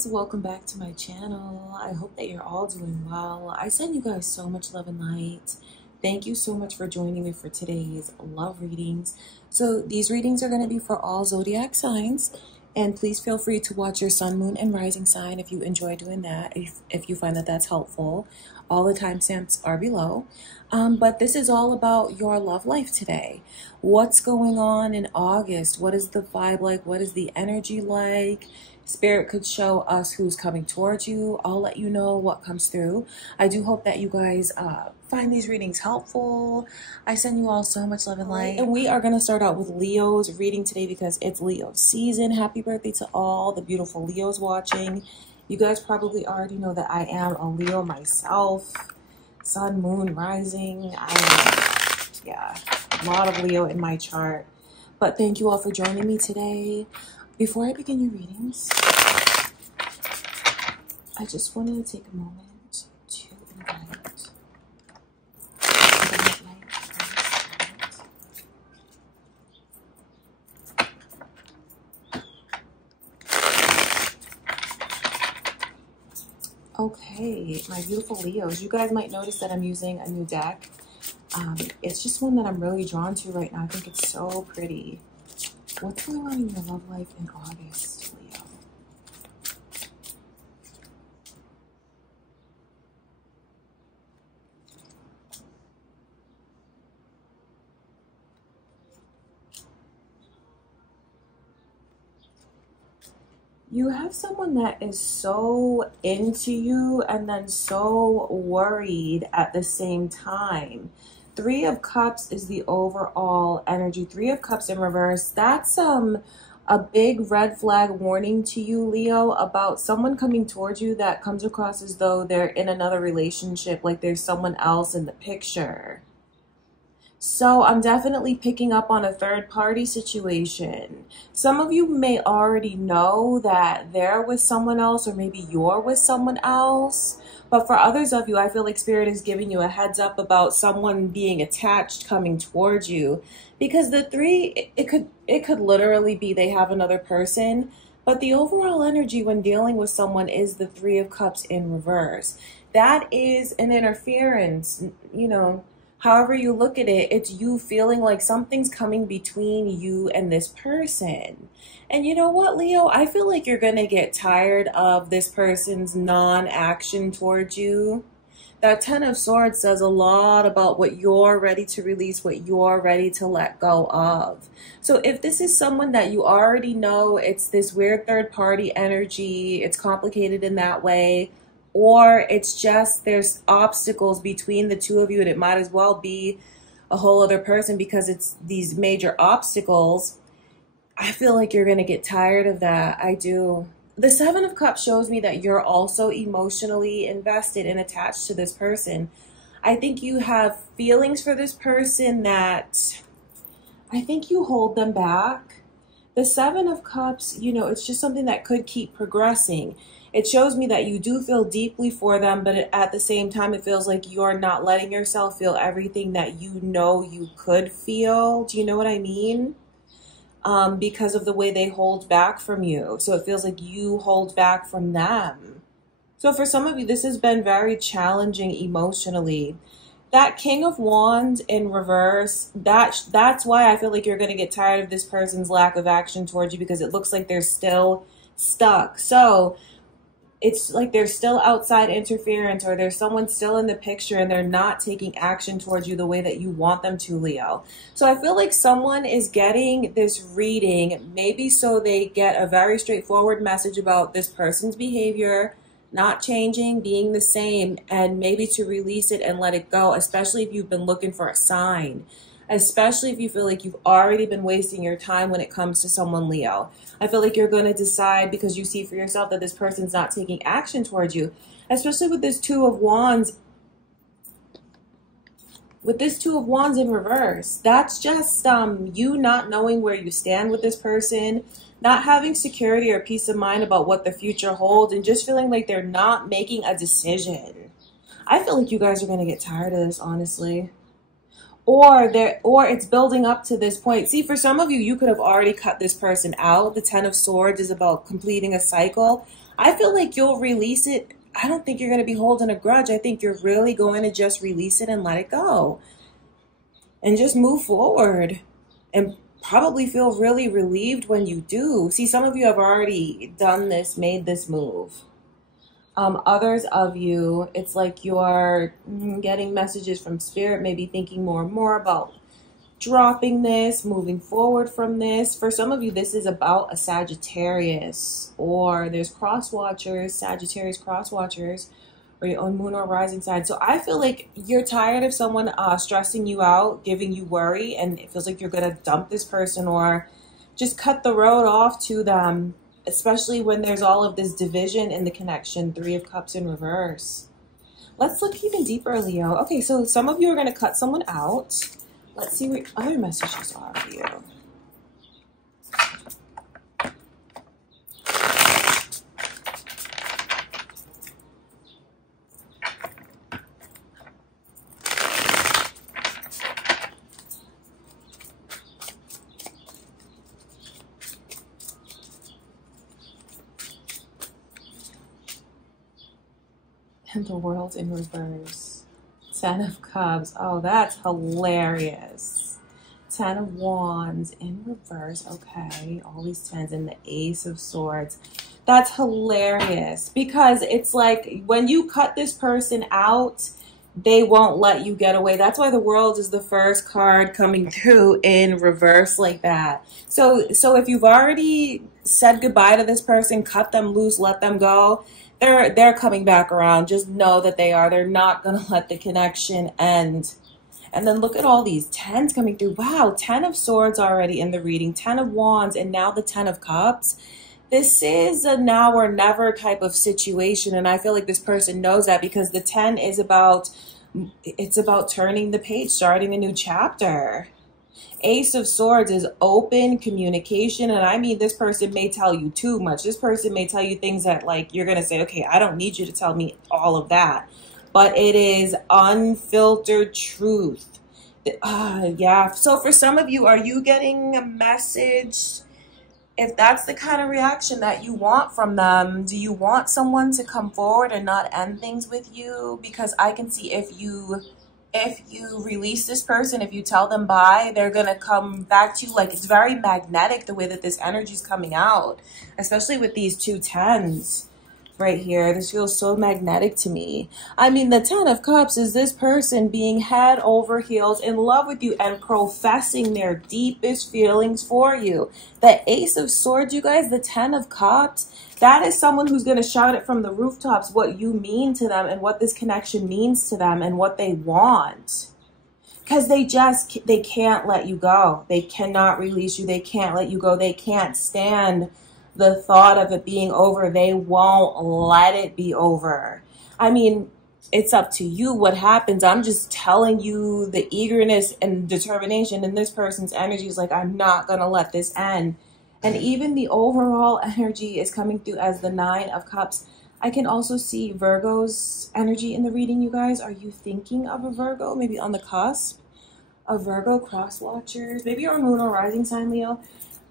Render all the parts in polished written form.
guys, welcome back to my channel. I hope that you're all doing well. I send you guys so much love and light. Thank you so much for joining me for today's love readings. So these readings are going to be for all zodiac signs, and please feel free to watch your sun, moon, and rising sign if you enjoy doing that, if you find that that's helpful. All the timestamps are below. But this is all about your love life today. What's going on in August? What is the vibe like? What is the energy like? Spirit could show us who's coming towards you. I'll let you know what comes through. I do hope that you guys find these readings helpful. I send you all so much love and light. And we are going to start out with Leo's reading today because it's Leo season. Happy birthday to all the beautiful Leos watching. You guys probably already know that I am a Leo myself. Sun, moon, rising. Yeah, a lot of Leo in my chart. But thank you all for joining me today. Before I begin your readings, I just wanted to take a moment to invite Okay, my beautiful Leos, you guys might notice that I'm using a new deck. It's just one that I'm really drawn to right now. I think it's so pretty. What's going on in your love life in August, Leo? You have someone that is so into you and then so worried at the same time. Three of Cups is the overall energy. Three of Cups in reverse. That's a big red flag warning to you, Leo, about someone coming towards you that comes across as though they're in another relationship, like there's someone else in the picture. So I'm definitely picking up on a third party situation. Some of you may already know that they're with someone else, or maybe you're with someone else. But for others of you, I feel like Spirit is giving you a heads up about someone being attached coming towards you. Because the three, it could literally be they have another person. But the overall energy when dealing with someone is the Three of Cups in reverse. That is an interference, you know. However you look at it, it's you feeling like something's coming between you and this person. And you know what, Leo? I feel like you're going to get tired of this person's non-action towards you. That Ten of Swords says a lot about what you're ready to release, what you're ready to let go of. So if this is someone that you already know, it's this weird third-party energy, it's complicated in that way, or it's just there's obstacles between the two of you and it might as well be a whole other person because it's these major obstacles, I feel like you're going to get tired of that. I do. The Seven of Cups shows me that you're also emotionally invested and attached to this person. I think you have feelings for this person that I think you hold them back. The Seven of Cups, you know, it's just something that could keep progressing. It shows me that you do feel deeply for them, but at the same time, it feels like you're not letting yourself feel everything that you know you could feel. Do you know what I mean? Because of the way they hold back from you. So it feels like you hold back from them. So for some of you, this has been very challenging emotionally. That King of Wands in reverse, that's why I feel like you're going to get tired of this person's lack of action towards you, because it looks like they're still stuck. So it's like there's still outside interference, or there's someone still in the picture and they're not taking action towards you the way that you want them to, Leo. So I feel like someone is getting this reading, maybe so they get a very straightforward message about this person's behavior not changing, being the same, and maybe to release it and let it go, especially if you've been looking for a sign. Especially if you feel like you've already been wasting your time when it comes to someone, Leo. I feel like you're going to decide because you see for yourself that this person's not taking action towards you. Especially with this Two of Wands. With this Two of Wands in reverse. That's just you not knowing where you stand with this person. Not having security or peace of mind about what the future holds. And just feeling like they're not making a decision. I feel like you guys are going to get tired of this, honestly. or it's building up to this point. See, for some of you, you could have already cut this person out. The Ten of Swords is about completing a cycle. I feel like you'll release it. I don't think you're going to be holding a grudge. I think you're really going to just release it and let it go and just move forward, and probably feel really relieved when you do. See, some of you have already done this, made this move. Others of you, it's like you're getting messages from spirit, maybe thinking more and more about dropping this, moving forward from this. For some of you, this is about a Sagittarius, or there's cross watchers, Sagittarius cross watchers, or your own moon or rising sign. So I feel like you're tired of someone stressing you out, giving you worry, and it feels like you're going to dump this person or just cut the road off to them, especially when there's all of this division in the connection. Three of Cups in reverse. Let's look even deeper, Leo. Okay, so some of you are going to cut someone out. Let's see what other messages are for you. And the World in reverse. Ten of Cups. Oh, that's hilarious. Ten of Wands in reverse. Okay, all these tens, and the Ace of Swords. That's hilarious, because it's like when you cut this person out, they won't let you get away. That's why the World is the first card coming through in reverse like that. So if you've already said goodbye to this person, cut them loose, let them go, they're coming back around. Just know that they are. They're not going to let the connection end. And then look at all these tens coming through. Wow, Ten of Swords already in the reading, Ten of Wands, and now the Ten of Cups. This is a now or never type of situation, and I feel like this person knows that, because the 10 is about, it's about turning the page, starting a new chapter. Ace of Swords is open communication, and I mean, this person may tell you too much. This person may tell you things that, like, you're going to say, okay, I don't need you to tell me all of that. But it is unfiltered truth. Yeah. So for some of you, are you getting a message? If that's the kind of reaction that you want from them, do you want someone to come forward and not end things with you? Because I can see if you release this person, if you tell them bye, they're going to come back to you. Like, it's very magnetic the way that this energy is coming out, especially with these two tens right here. This feels so magnetic to me. I mean, the Ten of Cups is this person being head over heels in love with you and professing their deepest feelings for you. The Ace of Swords, you guys, the Ten of Cups, that is someone who's going to shout it from the rooftops what you mean to them and what this connection means to them and what they want. Because they can't let you go. They cannot release you. They can't let you go. They can't stand the thought of it being over. They won't let it be over. I mean, it's up to you what happens. I'm just telling you the eagerness and determination in this person's energy is like, I'm not going to let this end. And even the overall energy is coming through as the Nine of Cups. I can also see Virgo's energy in the reading, you guys. Are you thinking of a Virgo? Maybe on the cusp? A Virgo, cross watchers. Maybe your moon or rising sign, Leo.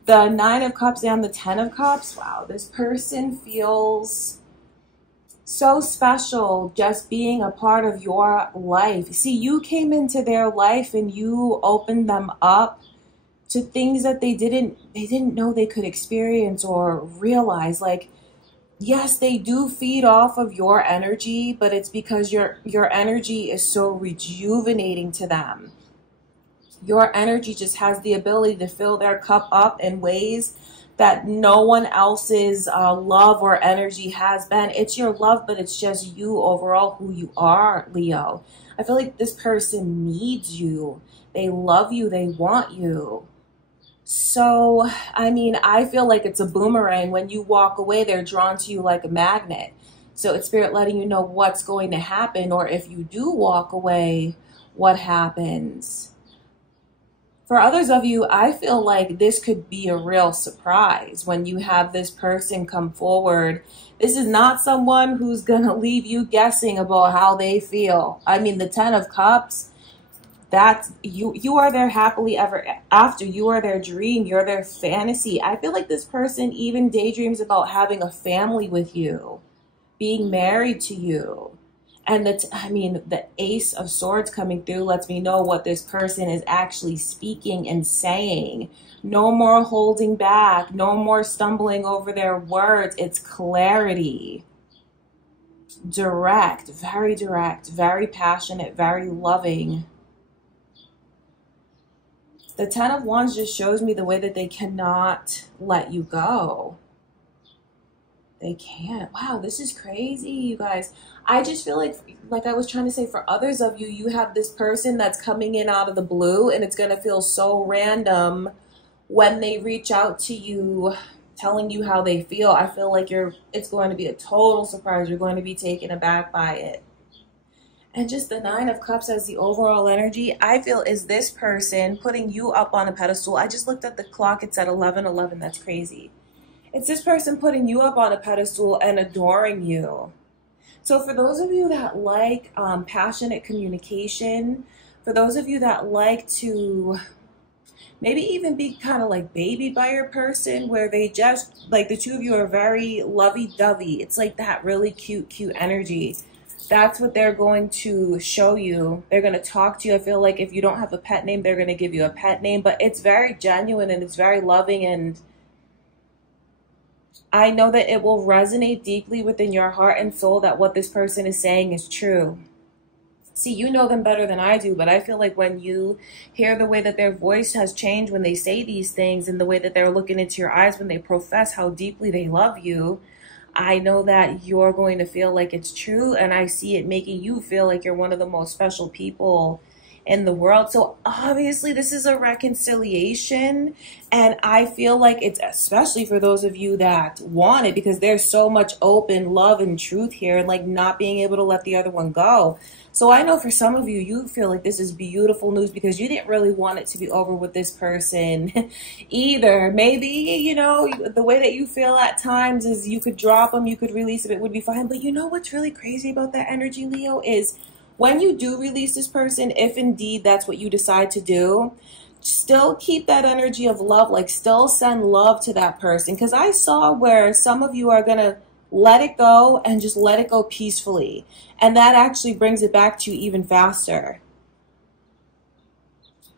The Nine of Cups and the Ten of Cups. Wow, this person feels so special just being a part of your life. See, you came into their life and you opened them up to things that they didn't know they could experience or realize. Like, yes, they do feed off of your energy, but it's because your energy is so rejuvenating to them. Your energy just has the ability to fill their cup up in ways that no one else's love or energy has been. It's your love, but it's just you overall, who you are, Leo. I feel like this person needs you. They love you. They want you. So, I mean, I feel like it's a boomerang. When you walk away, they're drawn to you like a magnet. So it's Spirit letting you know what's going to happen, or if you do walk away, what happens. For others of you, I feel like this could be a real surprise when you have this person come forward. This is not someone who's going to leave you guessing about how they feel. I mean, the Ten of Cups, That's you are their happily ever after. You are their dream. You're their fantasy. I feel like this person even daydreams about having a family with you, being married to you. And I mean, the Ace of Swords coming through lets me know what this person is actually speaking and saying. No more holding back, no more stumbling over their words. It's clarity. Direct, very passionate, very loving. The Ten of Wands just shows me the way that they cannot let you go. They can't. Wow, this is crazy, you guys. I just feel like I was trying to say, for others of you, you have this person that's coming in out of the blue, and it's going to feel so random when they reach out to you, telling you how they feel. I feel like it's going to be a total surprise. You're going to be taken aback by it. And just the Nine of Cups as the overall energy, I feel is this person putting you up on a pedestal. I just looked at the clock. It's at 11:11. That's crazy. It's this person putting you up on a pedestal and adoring you. So for those of you that like passionate communication, for those of you that like to maybe even be kind of like babied by your person, where they just, like the two of you are very lovey-dovey. It's like that really cute energy. That's what they're going to show you. They're going to talk to you. I feel like if you don't have a pet name, they're going to give you a pet name. But it's very genuine and it's very loving. And I know that it will resonate deeply within your heart and soul that what this person is saying is true. See, you know them better than I do, but I feel like when you hear the way that their voice has changed when they say these things and the way that they're looking into your eyes when they profess how deeply they love you, I know that you're going to feel like it's true, and I see it making you feel like you're one of the most special people in the world. So obviously this is a reconciliation, and I feel like it's especially for those of you that want it, because there's so much open love and truth here, and like not being able to let the other one go. So I know for some of you, you feel like this is beautiful news because you didn't really want it to be over with this person either. Maybe, you know, the way that you feel at times is you could drop them, you could release them, it would be fine. But you know what's really crazy about that energy, Leo, is when you do release this person, if indeed that's what you decide to do, still keep that energy of love, like still send love to that person. Because I saw where some of you are going to let it go and just let it go peacefully. And that actually brings it back to you even faster.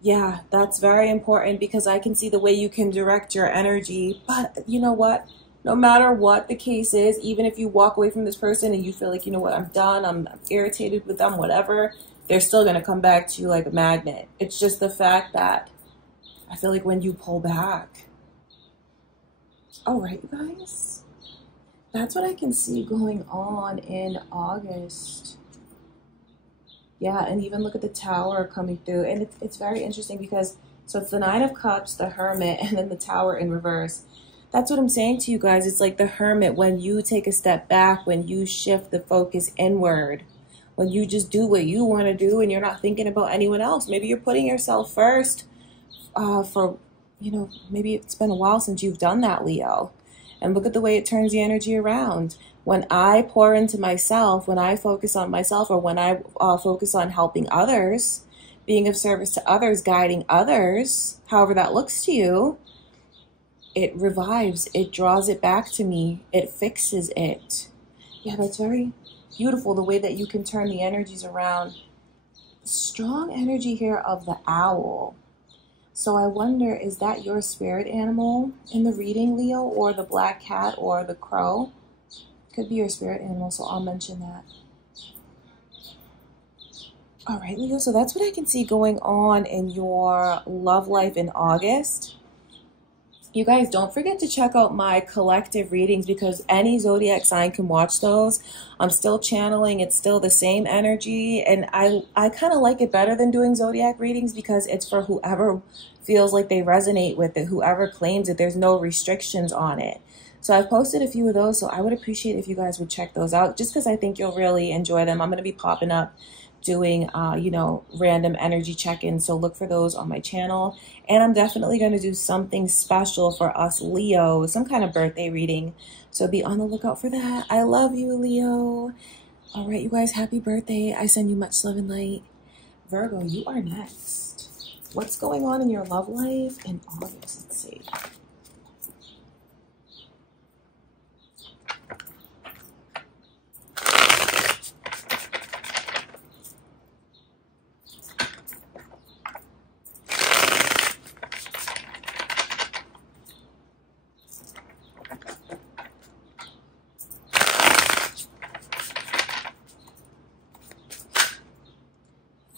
Yeah, that's very important because I can see the way you can direct your energy. But you know what? No matter what the case is, even if you walk away from this person and you feel like, you know what, I'm done, I'm irritated with them, whatever, they're still going to come back to you like a magnet. It's just the fact that I feel like when you pull back. All right, you guys. That's what I can see going on in August. Yeah, and even look at the Tower coming through. And it's very interesting because, so it's the Nine of Cups, the Hermit, and then the Tower in reverse. That's what I'm saying to you guys. It's like the Hermit, when you take a step back, when you shift the focus inward, when you just do what you want to do and you're not thinking about anyone else. Maybe you're putting yourself first for, you know, maybe it's been a while since you've done that, Leo. And look at the way it turns the energy around. When I pour into myself, when I focus on myself, or when I focus on helping others, being of service to others, guiding others, however that looks to you, it revives, it draws it back to me, it fixes it. Yeah, that's very beautiful, the way that you can turn the energies around. Strong energy here of the owl. So I wonder, is that your spirit animal in the reading, Leo, or the black cat or the crow? Could be your spirit animal, so I'll mention that. All right, Leo, so that's what I can see going on in your love life in August. You guys, don't forget to check out my collective readings because any zodiac sign can watch those. I'm still channeling. It's still the same energy. And I kind of like it better than doing zodiac readings because it's for whoever feels like they resonate with it, whoever claims it. There's no restrictions on it. So I've posted a few of those. So I would appreciate if you guys would check those out just because I think you'll really enjoy them. I'm going to be popping up doing, you know, random energy check-ins. So look for those on my channel. And I'm definitely going to do something special for us Leo, some kind of birthday reading. So be on the lookout for that. I love you, Leo. All right, you guys, happy birthday. I send you much love and light. Virgo, you are next. What's going on in your love life in August? Let's see.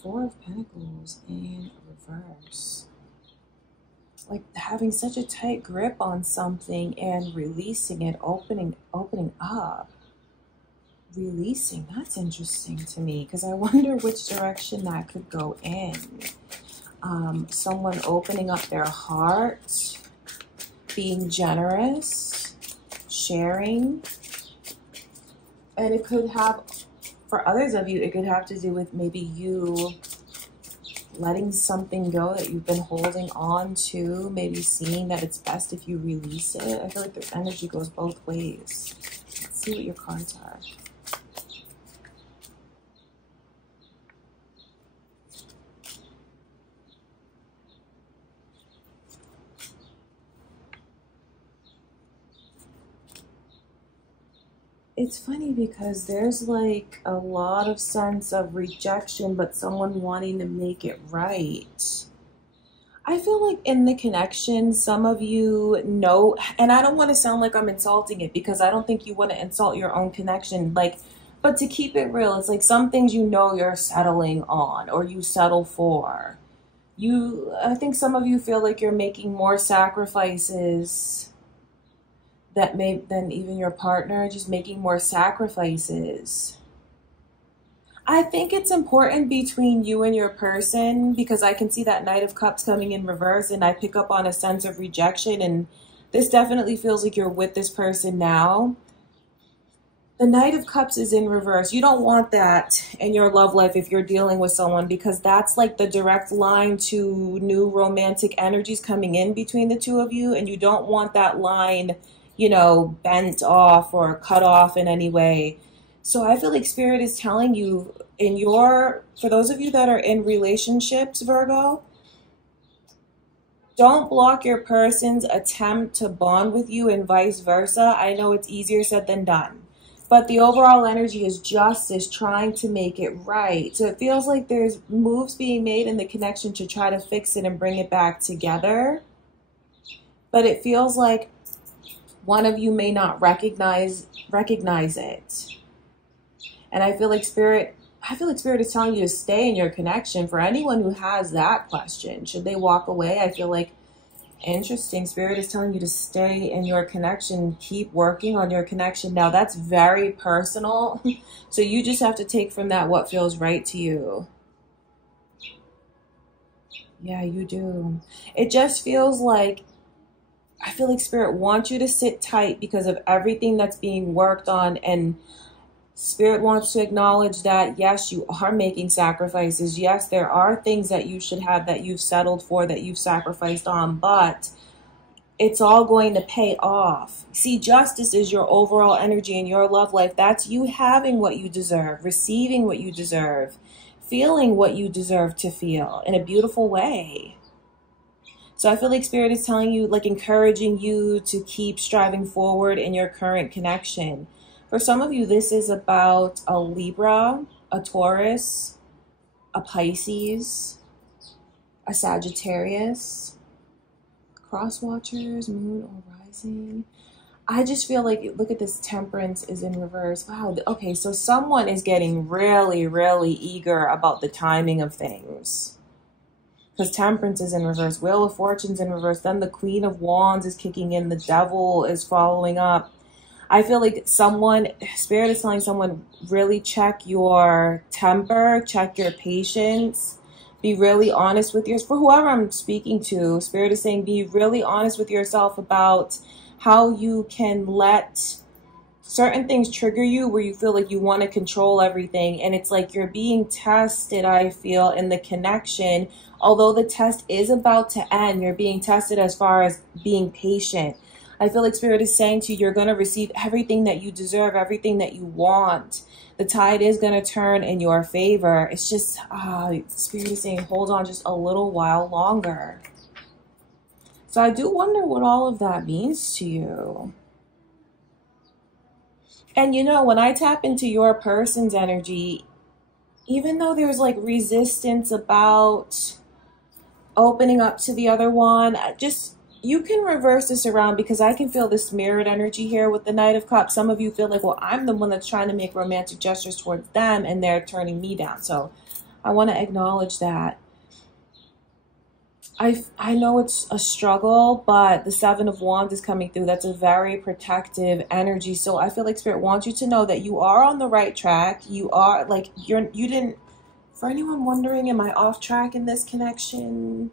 Four of Pentacles in reverse. Like having such a tight grip on something and releasing it, opening up. Releasing, that's interesting to me because I wonder which direction that could go in. Someone opening up their heart, being generous, sharing. And it could have, for others of you, it could have to do with maybe you letting something go that you've been holding on to, maybe seeing that it's best if you release it. I feel like the energy goes both ways. Let's see what your cards are. It's funny because there's like a lot of sense of rejection, but someone wanting to make it right. I feel like in the connection, some of you know, and I don't want to sound like I'm insulting it because I don't think you want to insult your own connection. Like, but to keep it real, it's like some things you know you're settling on or you settle for. I think some of you feel like you're making more sacrifices than even your partner, just making more sacrifices. I think it's important between you and your person because I can see that Knight of Cups coming in reverse and I pick up on a sense of rejection, and this definitely feels like you're with this person now. The Knight of Cups is in reverse. You don't want that in your love life if you're dealing with someone because that's like the direct line to new romantic energies coming in between the two of you, and you don't want that line, you know, bent off or cut off in any way. So I feel like Spirit is telling you for those of you that are in relationships, Virgo, don't block your person's attempt to bond with you and vice versa. I know it's easier said than done, but the overall energy is justice, trying to make it right. So it feels like there's moves being made in the connection to try to fix it and bring it back together. But it feels like one of you may not recognize it. And I feel like Spirit is telling you to stay in your connection. For anyone who has that question, should they walk away? I feel like, interesting, Spirit is telling you to stay in your connection, keep working on your connection. Now that's very personal. So you just have to take from that what feels right to you. Yeah, you do. It just feels like, I feel like Spirit wants you to sit tight because of everything that's being worked on, and Spirit wants to acknowledge that, yes, you are making sacrifices. Yes, there are things that you should have that you've settled for, that you've sacrificed on, but it's all going to pay off. See, justice is your overall energy in your love life. That's you having what you deserve, receiving what you deserve, feeling what you deserve to feel in a beautiful way. So I feel like Spirit is telling you, like encouraging you to keep striving forward in your current connection. For some of you, this is about a Libra, a Taurus, a Pisces, a Sagittarius, cross watchers, moon or rising. I just feel like, look at this, Temperance is in reverse. Wow. Okay, so someone is getting really, really eager about the timing of things. Because Temperance is in reverse, Wheel of Fortune's in reverse, then the Queen of Wands is kicking in, the Devil is following up. I feel like Spirit is telling someone, really check your temper, check your patience, be really honest with for whoever I'm speaking to. Spirit is saying, be really honest with yourself about how you can let certain things trigger you where you feel like you want to control everything. And it's like you're being tested, I feel, in the connection. Although the test is about to end, you're being tested as far as being patient. I feel like Spirit is saying to you, you're going to receive everything that you deserve, everything that you want. The tide is going to turn in your favor. It's just, Spirit is saying, hold on just a little while longer. So I do wonder what all of that means to you. And you know, when I tap into your person's energy, even though there's like resistance about opening up to the other one, you can reverse this around, because I can feel this mirrored energy here with the Knight of Cups. Some of you feel like, well, I'm the one that's trying to make romantic gestures towards them and they're turning me down. So I want to acknowledge that. I know it's a struggle, but the Seven of Wands is coming through. That's a very protective energy. So I feel like Spirit wants you to know that you are on the right track. You are like, you didn't, for anyone wondering, am I off track in this connection?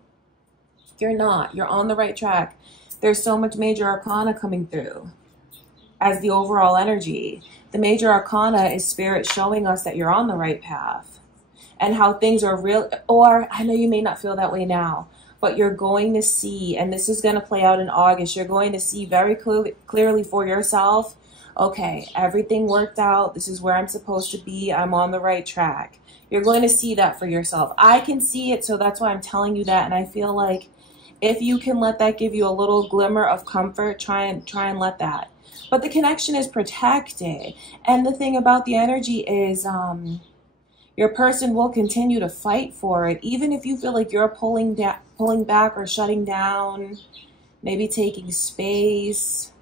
You're not. You're on the right track. There's so much major arcana coming through as the overall energy. The major arcana is Spirit showing us that you're on the right path and how things are real. Or I know you may not feel that way now, but you're going to see, and this is going to play out in August, you're going to see very clearly for yourself, okay, everything worked out. This is where I'm supposed to be. I'm on the right track. You're going to see that for yourself. I can see it, so that's why I'm telling you that. And I feel like if you can let that give you a little glimmer of comfort, try and let that. But the connection is protected. And the thing about the energy is your person will continue to fight for it. Even if you feel like you're pulling back or shutting down, maybe taking space.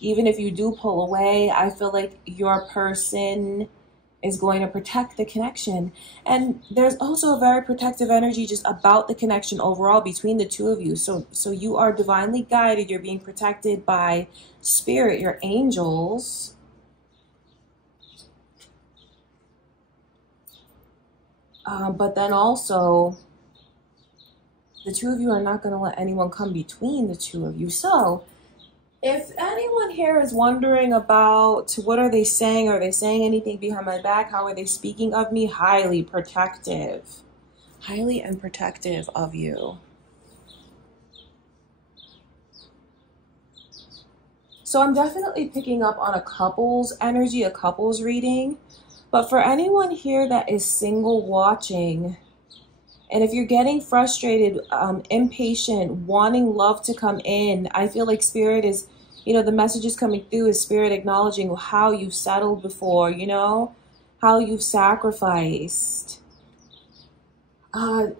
Even if you do pull away, I feel like your person is going to protect the connection. And there's also a very protective energy just about the connection overall between the two of you. So you are divinely guided. You're being protected by Spirit, your angels. But then also, the two of you are not going to let anyone come between the two of you. So if anyone here is wondering about what are they saying, are they saying anything behind my back, how are they speaking of me, highly protective. Highly and protective of you. So I'm definitely picking up on a couple's energy, a couple's reading. But for anyone here that is single watching, and if you're getting frustrated, impatient, wanting love to come in, I feel like Spirit is, you know, the message is coming through is Spirit acknowledging how you've settled before, you know, how you've sacrificed.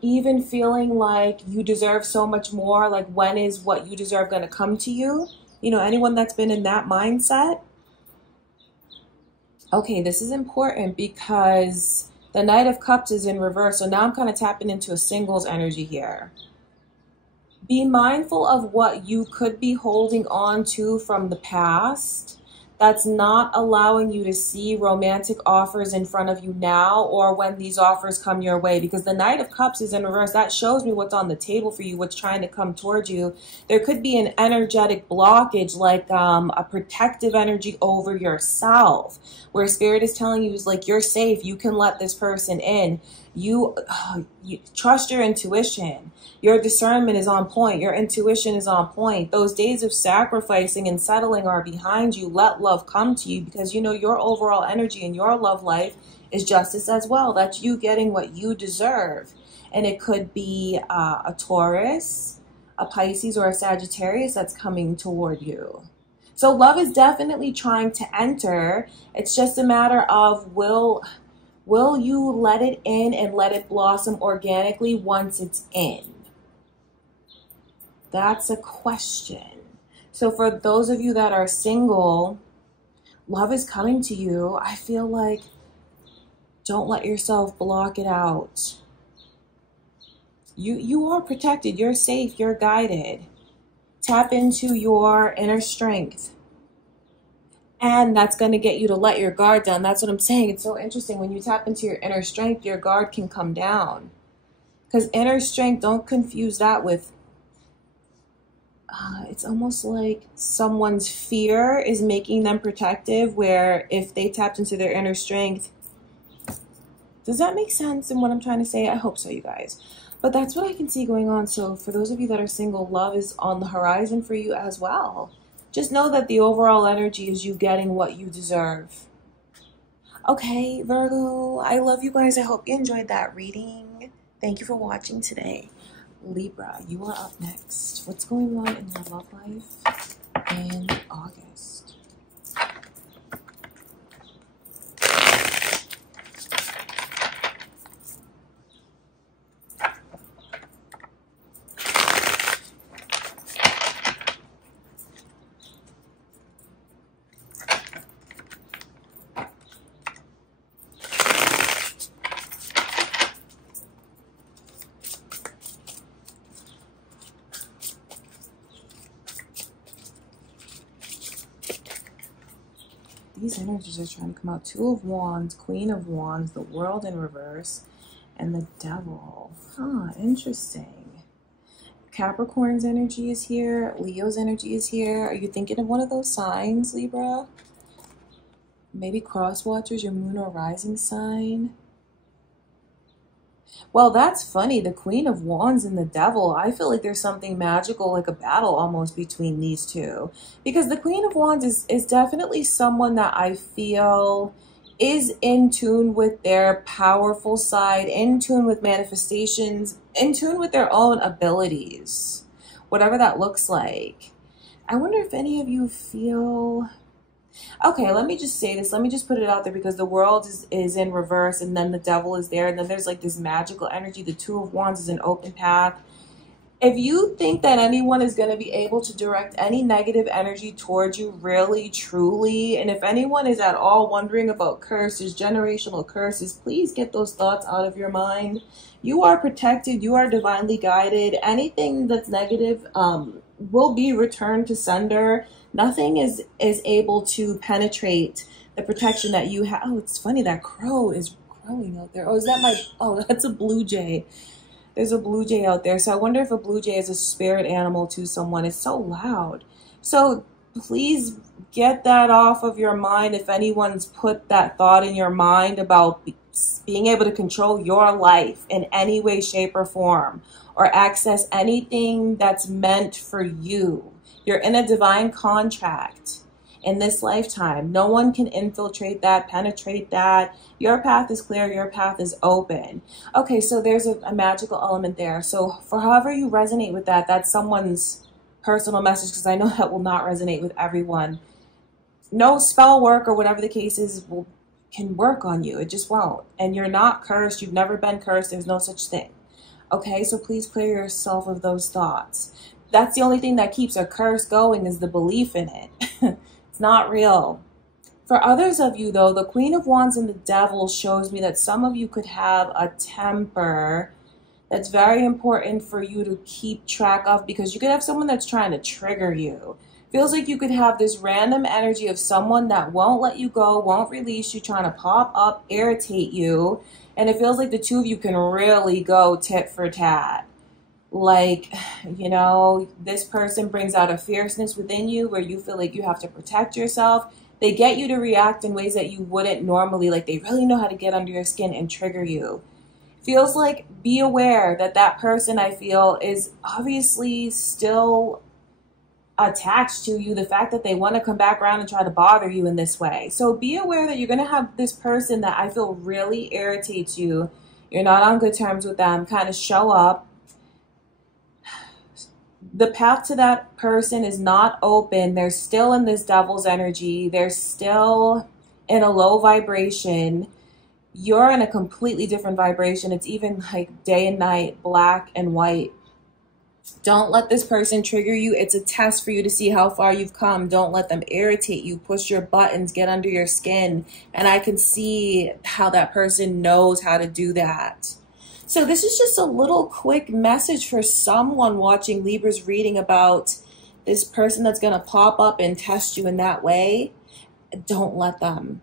Even feeling like you deserve so much more, like when is what you deserve going to come to you? You know, anyone that's been in that mindset. Okay, this is important because the Knight of Cups is in reverse. So now I'm kind of tapping into a singles energy here. Be mindful of what you could be holding on to from the past that's not allowing you to see romantic offers in front of you now or when these offers come your way. Because the Knight of Cups is in reverse. That shows me what's on the table for you, what's trying to come towards you. There could be an energetic blockage, like a protective energy over yourself, where Spirit is telling you, is like, you're safe. You can let this person in. You trust your intuition. Your discernment is on point. Your intuition is on point. Those days of sacrificing and settling are behind you. Let love come to you, because you know your overall energy in your love life is justice as well. That's you getting what you deserve. And it could be a Taurus, a Pisces, or a Sagittarius that's coming toward you. So love is definitely trying to enter. It's just a matter of will you let it in and let it blossom organically once it's in? That's a question. So for those of you that are single, love is coming to you. I feel like don't let yourself block it out. You are protected. You're safe. You're guided. Tap into your inner strength. And that's going to get you to let your guard down. That's what I'm saying. It's so interesting. When you tap into your inner strength, your guard can come down. Because inner strength, don't confuse that with, it's almost like someone's fear is making them protective, where if they tapped into their inner strength, does that make sense in what I'm trying to say? I hope so, you guys. But that's what I can see going on. So for those of you that are single, love is on the horizon for you as well. Just know that the overall energy is you getting what you deserve. Okay, Virgo, I love you guys. I hope you enjoyed that reading. Thank you for watching today. Libra, you are up next. What's going on in your love life in August? These energies are trying to come out. Two of Wands, Queen of Wands, the World in reverse, and the Devil. Huh, interesting. Capricorn's energy is here. Leo's energy is here. Are you thinking of one of those signs, Libra? Maybe cross watchers, your moon or rising sign. Well, that's funny. The Queen of Wands and the Devil. I feel like there's something magical, like a battle almost between these two. Because the Queen of Wands is definitely someone that I feel is in tune with their powerful side, in tune with manifestations, in tune with their own abilities, whatever that looks like. I wonder if any of you feel... Okay, let me just say this. Let me just put it out there because the World is in reverse and then the Devil is there. And then there's like this magical energy. The Two of Wands is an open path. If you think that anyone is going to be able to direct any negative energy towards you, really, truly, and if anyone is at all wondering about curses, generational curses, please get those thoughts out of your mind. You are protected. You are divinely guided. Anything that's negative will be returned to sender. Nothing is able to penetrate the protection that you have. Oh, it's funny. That crow is crowing out there. Oh, is that my... Oh, that's a blue jay. There's a blue jay out there. So I wonder if a blue jay is a spirit animal to someone. It's so loud. So please get that off of your mind. If anyone's put that thought in your mind about being able to control your life in any way, shape, or form, or access anything that's meant for you. You're in a divine contract in this lifetime. No one can infiltrate that, penetrate that. Your path is clear. Your path is open. Okay, so there's a magical element there. So for however you resonate with that, that's someone's personal message, because I know that will not resonate with everyone. No spell work or whatever the case is can work on you. It just won't. And you're not cursed. You've never been cursed. There's no such thing. Okay, so please clear yourself of those thoughts. That's the only thing that keeps a curse going, is the belief in it. It's not real. For others of you, though, the Queen of Wands and the Devil shows me that some of you could have a temper that's very important for you to keep track of, because you could have someone that's trying to trigger you. Feels like you could have this random energy of someone that won't let you go, won't release you, trying to pop up, irritate you. And it feels like the two of you can really go tit for tat. Like, you know, this person brings out a fierceness within you where you feel like you have to protect yourself. They get you to react in ways that you wouldn't normally. Like, they really know how to get under your skin and trigger you. Feels like, be aware that that person, I feel, is obviously still attached to you. The fact that they want to come back around and try to bother you in this way. So be aware that you're going to have this person that I feel really irritates you. You're not on good terms with them. Kind of show up. The path to that person is not open. They're still in this devil's energy. They're still in a low vibration. You're in a completely different vibration. It's even like day and night, black and white. Don't let this person trigger you. It's a test for you to see how far you've come. Don't let them irritate you, push your buttons, get under your skin. And I can see how that person knows how to do that. So this is just a little quick message for someone watching Libra's reading about this person that's going to pop up and test you in that way. Don't let them.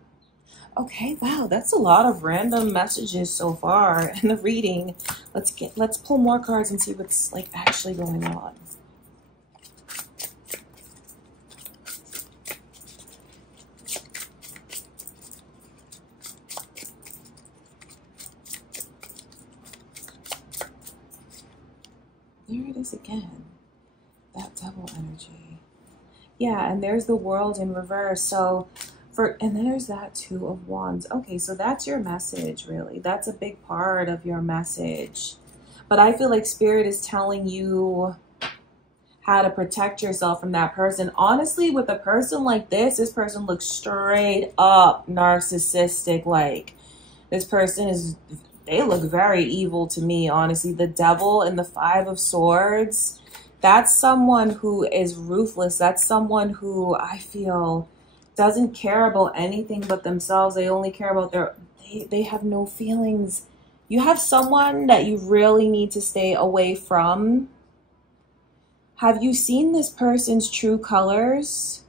Okay, wow, that's a lot of random messages so far in the reading. Let's pull more cards and see what's like actually going on. There it is again. That devil energy. Yeah, and there's the World in reverse. So and there's that Two of Wands. Okay, so that's your message, really. That's a big part of your message. But I feel like Spirit is telling you how to protect yourself from that person. Honestly, with a person like this person looks straight up narcissistic. Like, this person is, they look very evil to me, honestly. The Devil and the Five of Swords, that's someone who is ruthless. That's someone who I feel doesn't care about anything but themselves. They only care about they have no feelings. You have someone that you really need to stay away from. Have you seen this person's true colors?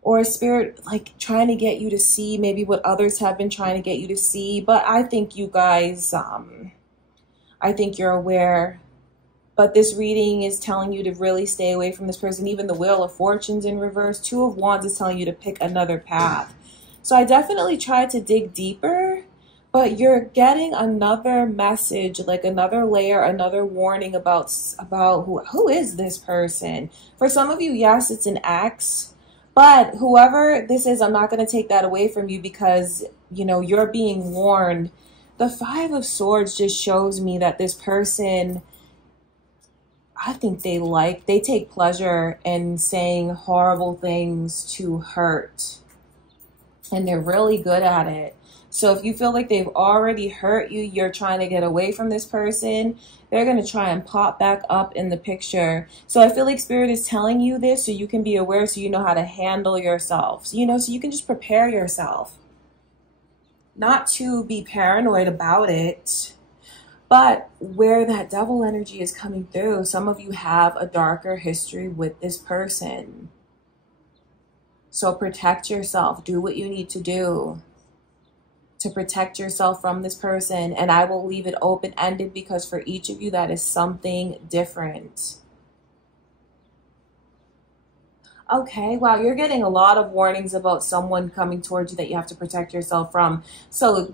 Or is Spirit like trying to get you to see maybe what others have been trying to get you to see? But I think you guys, I think you're aware. But this reading is telling you to really stay away from this person. Even the Wheel of Fortune's in reverse. Two of Wands is telling you to pick another path. So I definitely tried to dig deeper, but you're getting another message, like another layer, another warning about who is this person. For some of you, yes, it's an ex, but whoever this is, I'm not going to take that away from you because, you know, you're being warned. The Five of Swords just shows me that this person, I think they take pleasure in saying horrible things to hurt. And they're really good at it. So if you feel like they've already hurt you, you're trying to get away from this person, they're going to try and pop back up in the picture. So I feel like Spirit is telling you this so you can be aware, so you know how to handle yourself. So, you know, so you can just prepare yourself. Not to be paranoid about it, but where that Devil energy is coming through, some of you have a darker history with this person. So protect yourself. Do what you need to do to protect yourself from this person. And I will leave it open-ended because for each of you, that is something different. Okay, wow, you're getting a lot of warnings about someone coming towards you that you have to protect yourself from. So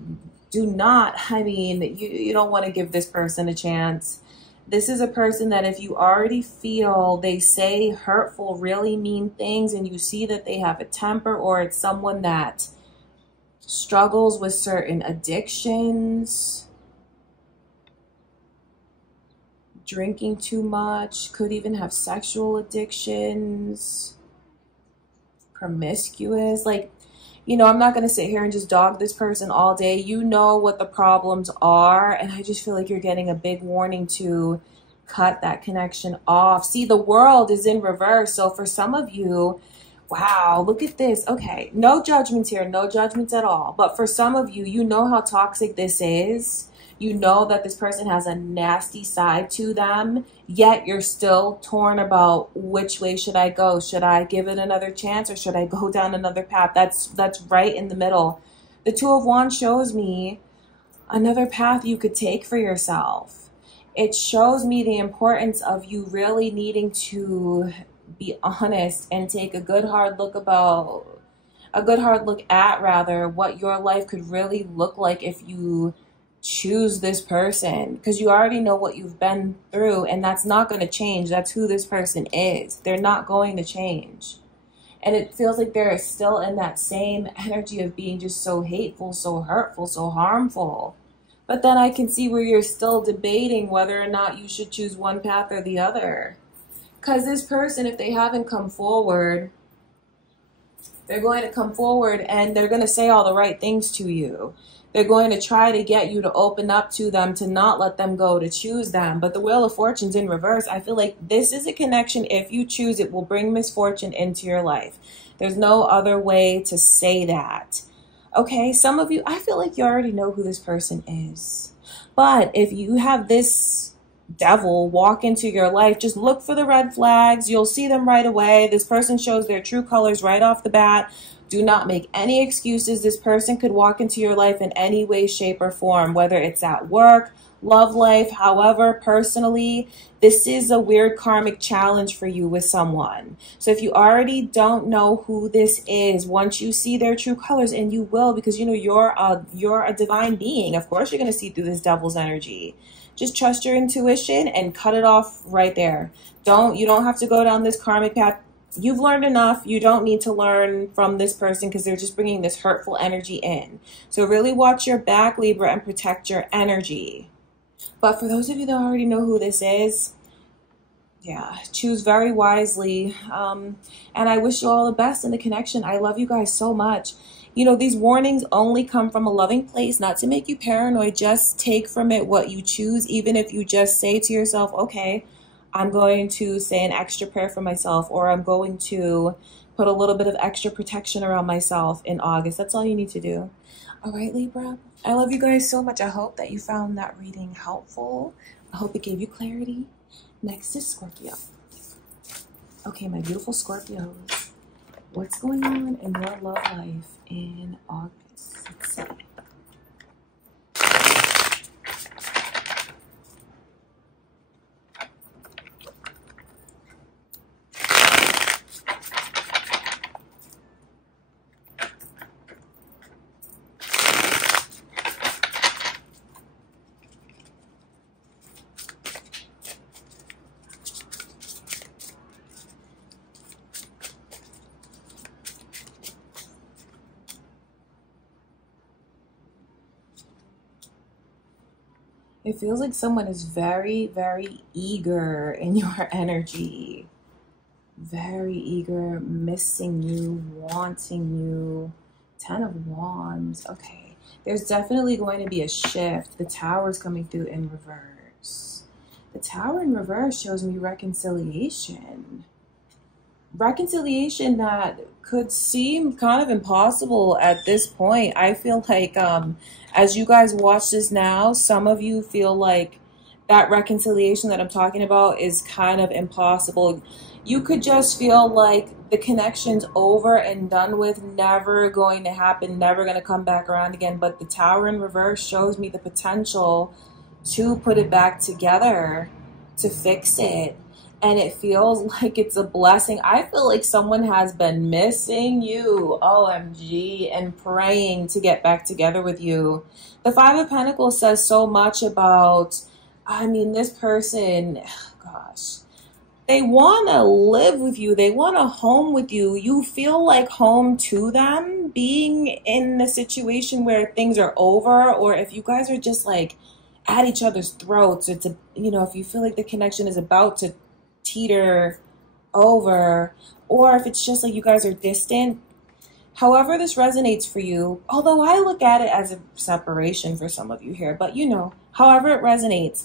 do not, I mean, you don't want to give this person a chance. This is a person that if you already feel they say hurtful, really mean things, and you see that they have a temper, or it's someone that struggles with certain addictions, drinking too much, could even have sexual addictions, promiscuous, like, you know, I'm not going to sit here and just dog this person all day. You know what the problems are. And I just feel like you're getting a big warning to cut that connection off. See, the World is in reverse. So for some of you, wow, look at this. Okay, no judgments here. No judgments at all. But for some of you, you know how toxic this is. You know that this person has a nasty side to them, yet you're still torn about which way should I go? Should I give it another chance or should I go down another path? That's right in the middle. The Two of Wands shows me another path you could take for yourself. It shows me the importance of you really needing to be honest and take a good hard look at what your life could really look like if you choose this person, because you already know what you've been through, and that's not going to change. That's who this person is. They're not going to change. And it feels like they're still in that same energy of being just so hateful, so hurtful, so harmful. But then I can see where you're still debating whether or not you should choose one path or the other. Because this person, if they haven't come forward, they're going to come forward and they're going to say all the right things to you. They're going to try to get you to open up to them, to not let them go, to choose them. But the Wheel of Fortune's in reverse. I feel like this is a connection. If you choose it, will bring misfortune into your life. There's no other way to say that. Okay, some of you, I feel like you already know who this person is. But if you have this devil walk into your life, just look for the red flags. You'll see them right away. This person shows their true colors right off the bat. Do not make any excuses. This person could walk into your life in any way, shape, or form, whether it's at work, love life, however, personally. This is a weird karmic challenge for you with someone. So if you already don't know who this is, once you see their true colors, and you will, because you know you're a divine being, of course you're going to see through this devil's energy. Just trust your intuition and cut it off right there. You don't have to go down this karmic path You've learned enough. You don't need to learn from this person because they're just bringing this hurtful energy in. So really watch your back, Libra, and protect your energy. But for those of you that already know who this is, yeah, choose very wisely. And I wish you all the best in the connection. I love you guys so much. You know, these warnings only come from a loving place, not to make you paranoid. Just take from it what you choose, even if you just say to yourself, okay, I'm going to say an extra prayer for myself, or I'm going to put a little bit of extra protection around myself in August. That's all you need to do. All right, Libra. I love you guys so much. I hope that you found that reading helpful. I hope it gave you clarity. Next is Scorpio. Okay, my beautiful Scorpios. What's going on in your love life in August? Let's see. It feels like someone is very, very eager in your energy. Very eager, missing you, wanting you. 10 of Wands. Okay. There's definitely going to be a shift. The Tower is coming through in reverse. The Tower in reverse shows me reconciliation. Reconciliation that could seem kind of impossible at this point. I feel like as you guys watch this now, some of you feel like that reconciliation that I'm talking about is kind of impossible. You could just feel like the connection's over and done with, never going to happen, never going to come back around again. But the Tower in reverse shows me the potential to put it back together, to fix it. And it feels like it's a blessing. I feel like someone has been missing you, OMG, and praying to get back together with you. The Five of Pentacles says so much about, I mean, this person, gosh, they want to live with you. They want a home with you. You feel like home to them. Being in the situation where things are over, or if you guys are just like at each other's throats, it's a, you know, if you feel like the connection is about to teeter over, or if it's just like you guys are distant, however this resonates for you, although I look at it as a separation for some of you here, but you know, however it resonates,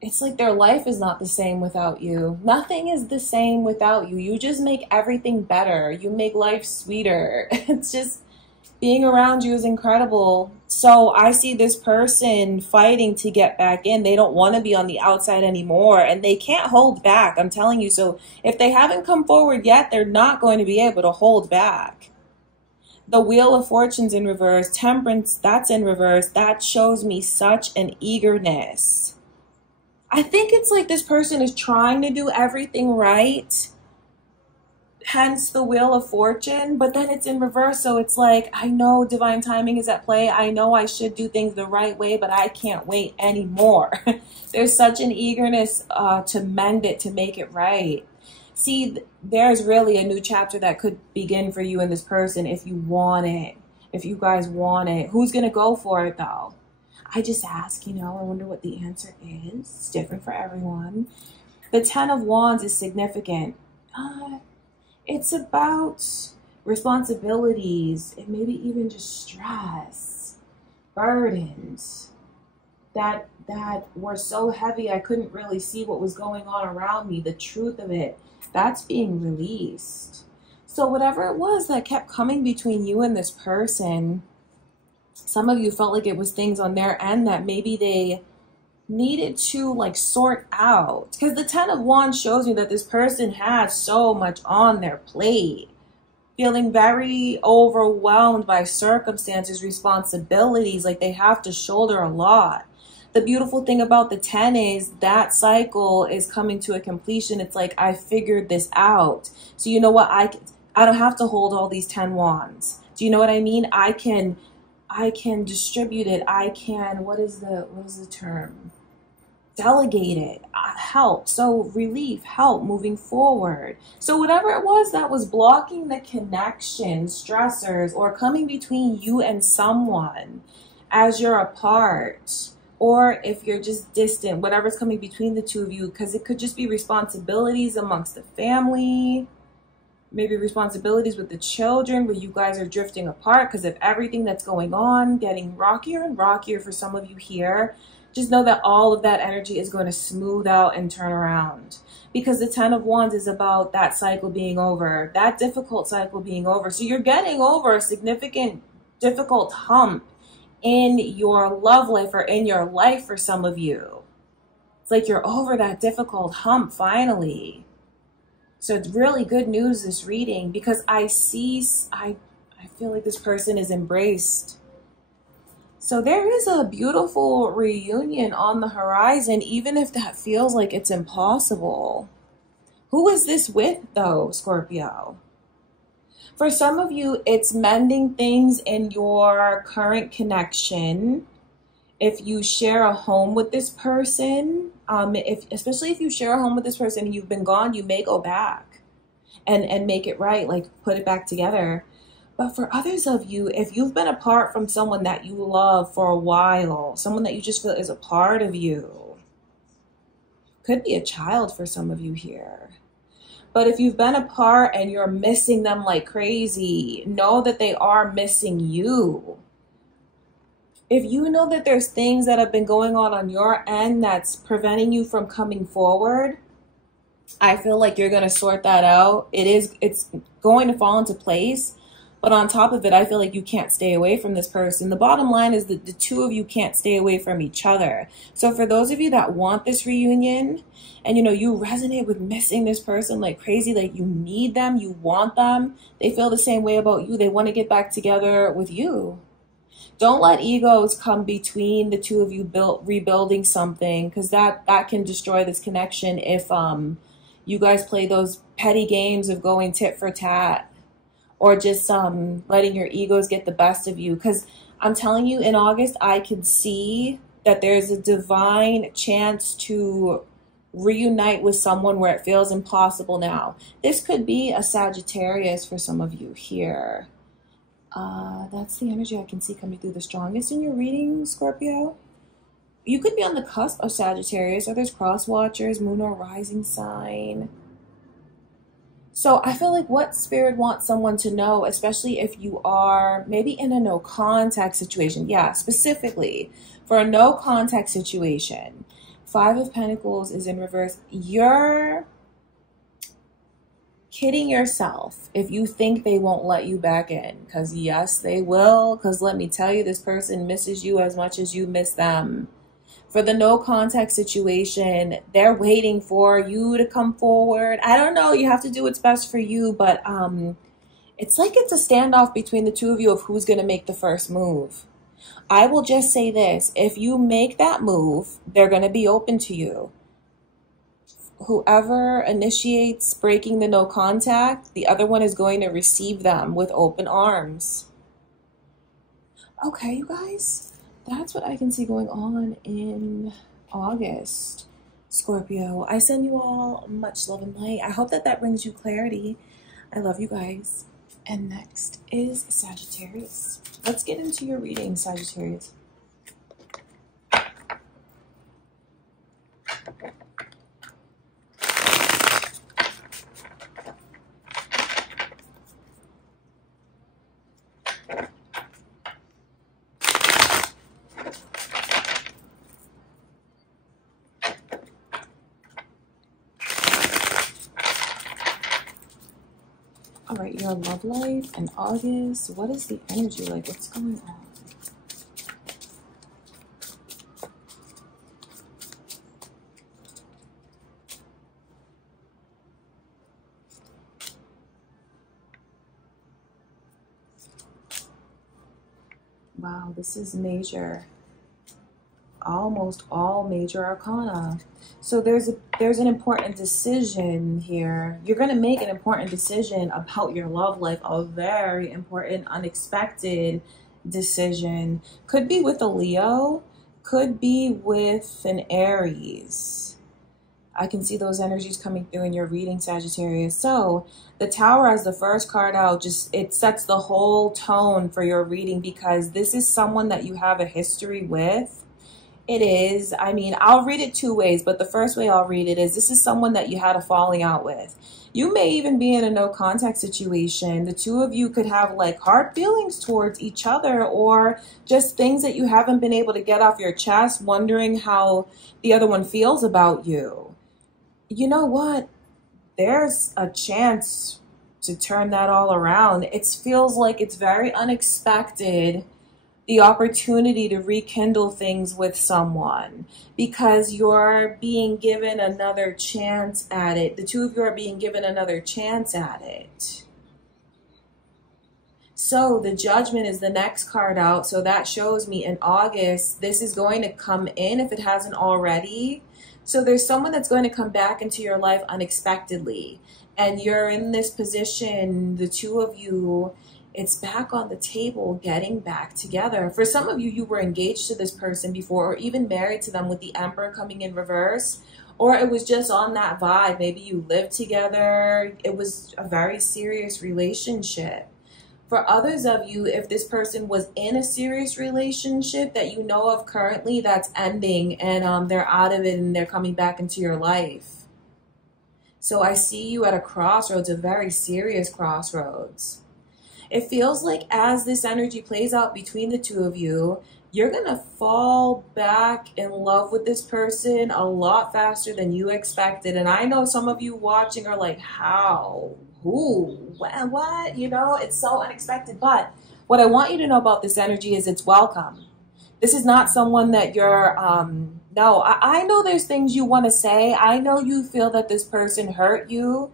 it's like their life is not the same without you. Nothing is the same without you. You just make everything better. You make life sweeter. It's just, being around you is incredible. So I see this person fighting to get back in. They don't want to be on the outside anymore, and they can't hold back. I'm telling you. So if they haven't come forward yet, they're not going to be able to hold back. The Wheel of Fortune's in reverse. Temperance, that's in reverse. That shows me such an eagerness. I think it's like this person is trying to do everything right, hence the Wheel of Fortune, but then it's in reverse. So it's like, I know divine timing is at play. I know I should do things the right way, but I can't wait anymore. There's such an eagerness to mend it, to make it right. See, there's really a new chapter that could begin for you and this person if you want it, if you guys want it. Who's going to go for it though? I just ask, you know, I wonder what the answer is. It's different for everyone. The 10 of Wands is significant. It's about responsibilities and maybe even just stress, burdens that were so heavy I couldn't really see what was going on around me. The truth of it, that's being released. So whatever it was that kept coming between you and this person, some of you felt like it was things on their end that maybe they needed to like sort out, because the 10 of Wands shows me that this person has so much on their plate, feeling very overwhelmed by circumstances, responsibilities, like they have to shoulder a lot. The beautiful thing about the 10 is that cycle is coming to a completion. It's like, I figured this out. So you know what? I don't have to hold all these 10 wands. Do you know what I mean? I can distribute it. I can, what is the term? delegate it, help. So relief, help moving forward. So whatever it was that was blocking the connection, stressors, or coming between you and someone as you're apart, or if you're just distant, whatever's coming between the two of you, because it could just be responsibilities amongst the family, maybe responsibilities with the children where you guys are drifting apart because of everything that's going on, getting rockier and rockier for some of you here. Just know that all of that energy is going to smooth out and turn around, because the 10 of Wands is about that cycle being over, that difficult cycle being over. So you're getting over a significant difficult hump in your love life or in your life for some of you. It's like you're over that difficult hump finally. So it's really good news, this reading, because I feel like this person is embraced. So there is a beautiful reunion on the horizon, even if that feels like it's impossible. Who is this with, though, Scorpio? For some of you, it's mending things in your current connection. If you share a home with this person, especially if you share a home with this person and you've been gone, you may go back and make it right, like put it back together. But for others of you, if you've been apart from someone that you love for a while, someone that you just feel is a part of you, could be a child for some of you here. But if you've been apart and you're missing them like crazy, know that they are missing you. If you know that there's things that have been going on your end that's preventing you from coming forward, I feel like you're going to sort that out. It's going to fall into place. But on top of it, I feel like you can't stay away from this person. The bottom line is that the two of you can't stay away from each other. So for those of you that want this reunion, and you resonate with missing this person like crazy, like you need them, you want them, they feel the same way about you. They want to get back together with you. Don't let egos come between the two of you rebuilding something, because that can destroy this connection if you guys play those petty games of going tit for tat, or just letting your egos get the best of you. Because I'm telling you, in August, I can see that there's a divine chance to reunite with someone where it feels impossible now. This could be a Sagittarius for some of you here. That's the energy I can see coming through the strongest in your reading, Scorpio. You could be on the cusp of Sagittarius, or there's cross watchers, moon or rising sign. So I feel like what Spirit wants someone to know, especially if you are maybe in a no contact situation. Yeah, specifically for a no contact situation. 5 of Pentacles is in reverse. You're kidding yourself if you think they won't let you back in, because yes, they will. Because let me tell you, this person misses you as much as you miss them. For the no contact situation, they're waiting for you to come forward. I don't know. You have to do what's best for you. But it's like it's a standoff between the two of you of who's going to make the first move. I will just say this. If you make that move, they're going to be open to you. Whoever initiates breaking the no contact, the other one is going to receive them with open arms. Okay, you guys. That's what I can see going on in August, Scorpio. I send you all much love and light. I hope that brings you clarity. I love you guys. And next is Sagittarius. Let's get into your reading, Sagittarius. All right, your love life in August. What is the energy like? What's going on? Wow, this is major. Almost all major arcana. So there's an important decision here. You're going to make an important decision about your love life, a very important, unexpected decision. Could be with a Leo. could be with an Aries. I can see those energies coming through in your reading, Sagittarius. So the Tower as the first card out, it sets the whole tone for your reading, because this is someone that you have a history with. It is. I mean, I'll read it two ways, but the first way I'll read it is this is someone that you had a falling out with. You may even be in a no contact situation. The two of you could have like hard feelings towards each other, or just things that you haven't been able to get off your chest, wondering how the other one feels about you. You know what? There's a chance to turn that all around. It feels like it's very unexpected, the opportunity to rekindle things with someone, because you're being given another chance at it. The two of you are being given another chance at it. So the Judgment is the next card out. So that shows me in August, this is going to come in if it hasn't already. So there's someone that's going to come back into your life unexpectedly. And you're in this position, the two of you, it's back on the table, getting back together. For some of you, you were engaged to this person before, or even married to them with the Emperor coming in reverse. Or it was just on that vibe. Maybe you lived together. It was a very serious relationship. For others of you, if this person was in a serious relationship that you know of currently that's ending, and they're out of it and they're coming back into your life. So I see you at a crossroads, a very serious crossroads. It feels like as this energy plays out between the two of you, you're going to fall back in love with this person a lot faster than you expected. And I know some of you watching are like, how? Who? What? You know, it's so unexpected. But what I want you to know about this energy is it's welcome. This is not someone that you're, no, I know there's things you want to say. I know you feel that this person hurt you.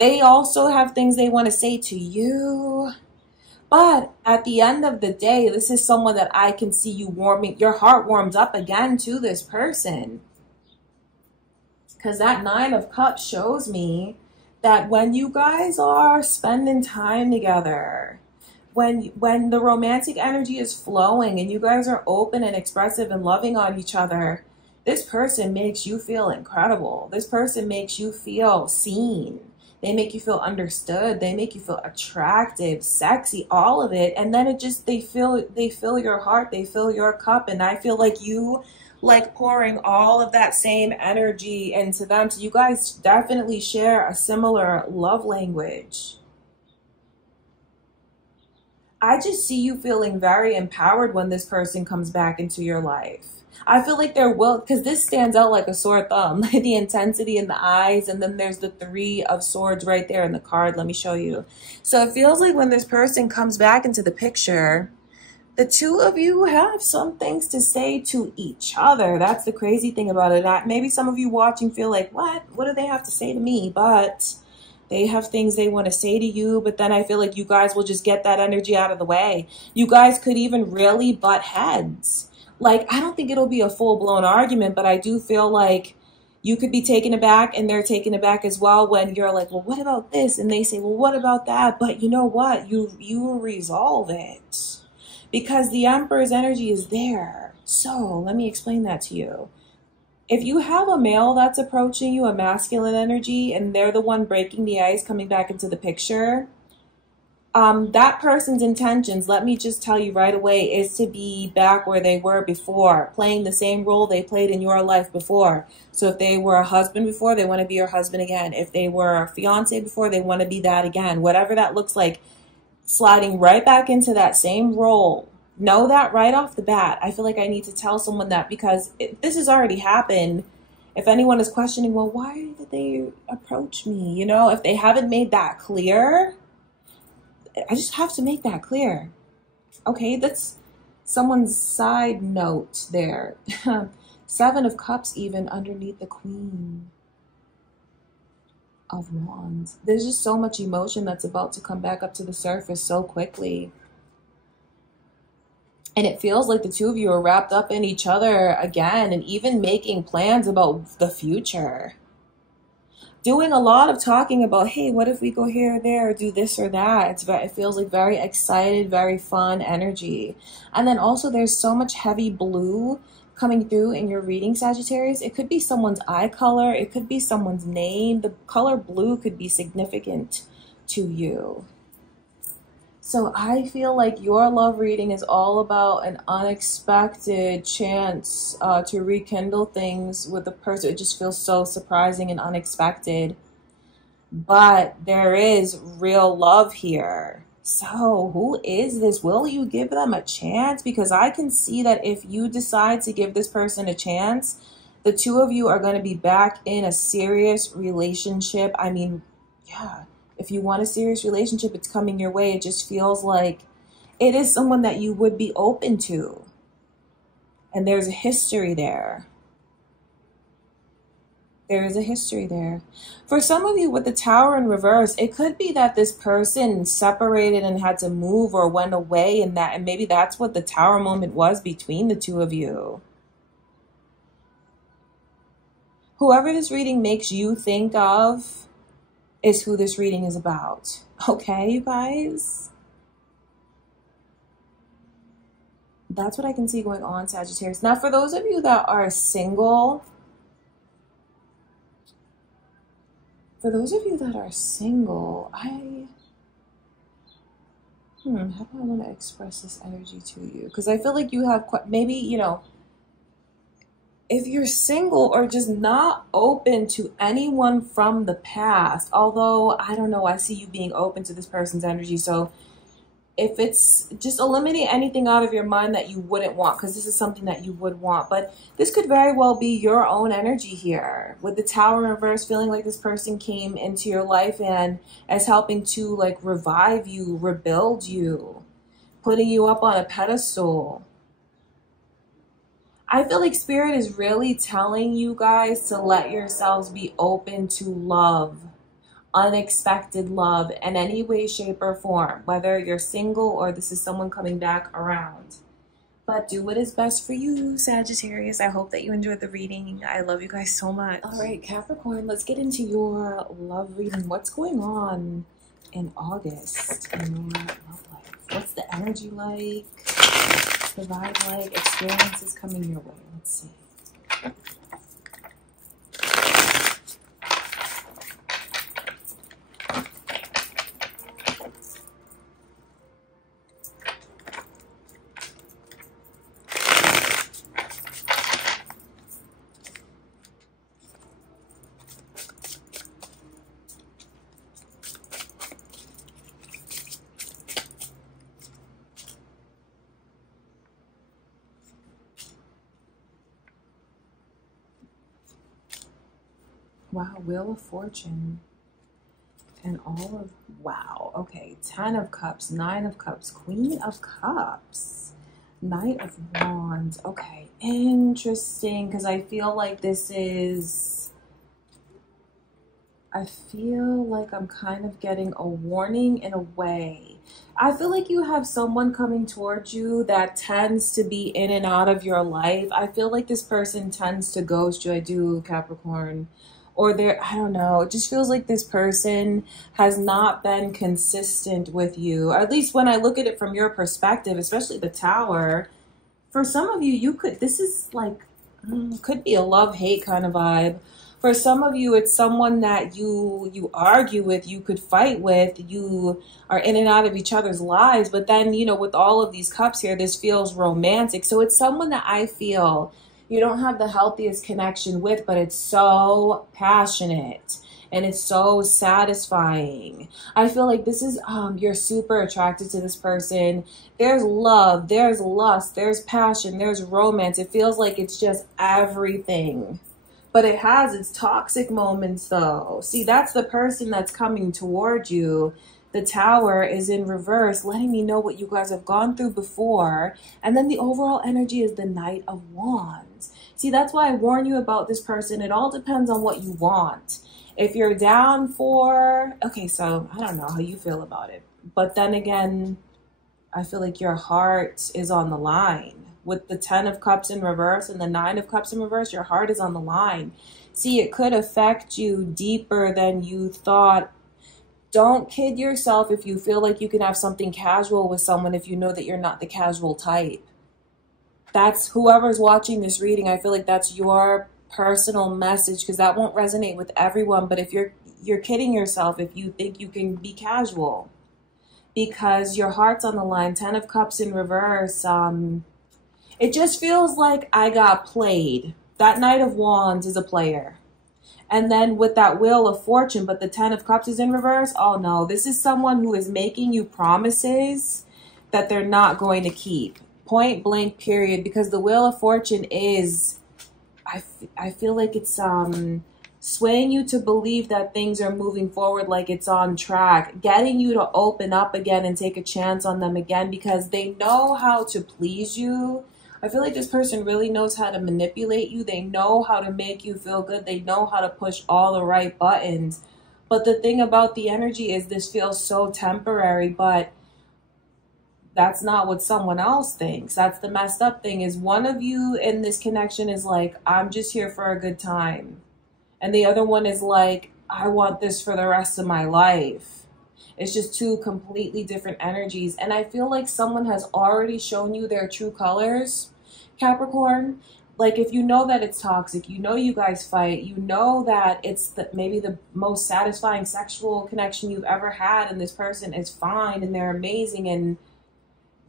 They also have things they want to say to you. But at the end of the day, this is someone that I can see you warming, your heart warms up again to this person. Because that Nine of Cups shows me that when you guys are spending time together, when the romantic energy is flowing and you guys are open and expressive and loving on each other, this person makes you feel incredible. This person makes you feel seen. They make you feel understood. They make you feel attractive, sexy, all of it. And then it just, they fill your heart. They fill your cup. And I feel like you like pouring all of that same energy into them. So you guys definitely share a similar love language. I just see you feeling very empowered when this person comes back into your life. I feel like there will, because this stands out like a sore thumb, the intensity in the eyes, and then there's the Three of Swords right there in the card. Let me show you. So it feels like when this person comes back into the picture, the two of you have some things to say to each other. That's the crazy thing about it. Maybe some of you watching feel like, what do they have to say to me? But they have things they want to say to you, but then I feel like you guys will just get that energy out of the way. You guys could even really butt heads. Like, I don't think it'll be a full-blown argument, but I do feel like you could be taken aback and they're taken aback as well when you're like, well, what about this? And they say, well, what about that? But you know what? You will resolve it because the Emperor's energy is there. So let me explain that to you. If you have a male that's approaching you, a masculine energy, and they're the one breaking the ice, coming back into the picture, that person's intentions, let me just tell you right away, is to be back where they were before, playing the same role they played in your life before. So if they were a husband before, they want to be your husband again. If they were a fiance before, they want to be that again. Whatever that looks like, sliding right back into that same role. Know that right off the bat. I feel like I need to tell someone that because this has already happened. If anyone is questioning, well, why did they approach me? You know, if they haven't made that clear, I just have to make that clear. Okay, that's someone's side note there. Seven of Cups even underneath the Queen of Wands. There's just so much emotion that's about to come back up to the surface so quickly. And it feels like the two of you are wrapped up in each other again and even making plans about the future. Doing a lot of talking about, hey, what if we go here or there, or do this or that? It feels like very excited, very fun energy. And then also there's so much heavy blue coming through in your reading, Sagittarius. It could be someone's eye color. It could be someone's name. The color blue could be significant to you. So I feel like your love reading is all about an unexpected chance to rekindle things with a person. It just feels so surprising and unexpected. But there is real love here. So who is this? Will you give them a chance? Because I can see that if you decide to give this person a chance, the two of you are going to be back in a serious relationship. I mean, yeah, if you want a serious relationship, it's coming your way. It just feels like it is someone that you would be open to. And there's a history there. There is a history there. For some of you with the Tower in reverse, it could be that this person separated and had to move or went away, and maybe that's what the Tower moment was between the two of you. Whoever this reading makes you think of is who this reading is about. Okay, you guys? That's what I can see going on, Sagittarius. Now, for those of you that are single, how do I want to express this energy to you? Because I feel like you have maybe, you know, if you're single or just not open to anyone from the past, although, I don't know, I see you being open to this person's energy. So if it's just eliminate anything out of your mind that you wouldn't want, because this is something that you would want. But this could very well be your own energy here. With the Tower in reverse, feeling like this person came into your life and is helping to like revive you, rebuild you, putting you up on a pedestal. I feel like Spirit is really telling you guys to let yourselves be open to love. Unexpected love in any way, shape, or form, whether you're single or this is someone coming back around. But do what is best for you, Sagittarius. I hope that you enjoyed the reading. I love you guys so much. All right, Capricorn, let's get into your love reading. What's going on in August in your love life? What's the energy like? The vibe like? Experiences coming your way? Let's see. Wow, Wheel of Fortune. And all of, wow, okay, 10 of Cups, 9 of Cups, Queen of Cups, Knight of Wands. Okay, interesting, because I feel like this is, I feel like I'm kind of getting a warning in a way. I feel like you have someone coming towards you that tends to be in and out of your life. I feel like this person tends to ghost you. I do, Capricorn. Or I don't know, it just feels like this person has not been consistent with you. Or at least when I look at it from your perspective, especially the Tower, for some of you, this is like, could be a love-hate kind of vibe. For some of you, it's someone that you argue with, you could fight with, you are in and out of each other's lives. But then, you know, with all of these cups here, this feels romantic. So it's someone that I feel you don't have the healthiest connection with, but it's so passionate and it's so satisfying. I feel like this is, you're super attracted to this person. There's love, there's lust, there's passion, there's romance. It feels like it's just everything. But it has its toxic moments though. See, that's the person that's coming toward you. The Tower is in reverse, letting me know what you guys have gone through before. And then the overall energy is the Knight of Wands. See, that's why I warn you about this person. It all depends on what you want. If you're down for, okay, so I don't know how you feel about it. But then again, I feel like your heart is on the line. With the 10 of Cups in reverse and the 9 of Cups in reverse, your heart is on the line. See, it could affect you deeper than you thought. Don't kid yourself if you feel like you can have something casual with someone if you know that you're not the casual type. That's whoever's watching this reading. I feel like that's your personal message, because that won't resonate with everyone. But if you're kidding yourself if you think you can be casual, because your heart's on the line. 10 of Cups in reverse. It just feels like I got played. That Knight of Wands is a player. And then with that Wheel of Fortune, but the 10 of Cups is in reverse. Oh no, this is someone who is making you promises that they're not going to keep. Point blank period. Because the Wheel of Fortune is, I feel like it's swaying you to believe that things are moving forward, like it's on track, getting you to open up again and take a chance on them again, because they know how to please you. I feel like this person really knows how to manipulate you. They know how to make you feel good. They know how to push all the right buttons. But the thing about the energy is this feels so temporary, but that's not what someone else thinks. That's the messed up thing, is one of you in this connection is like, I'm just here for a good time. And the other one is like, I want this for the rest of my life. It's just two completely different energies. And I feel like someone has already shown you their true colors, Capricorn. Like, if you know that it's toxic, you know you guys fight, you know that it's maybe the most satisfying sexual connection you've ever had, and this person is fine and they're amazing and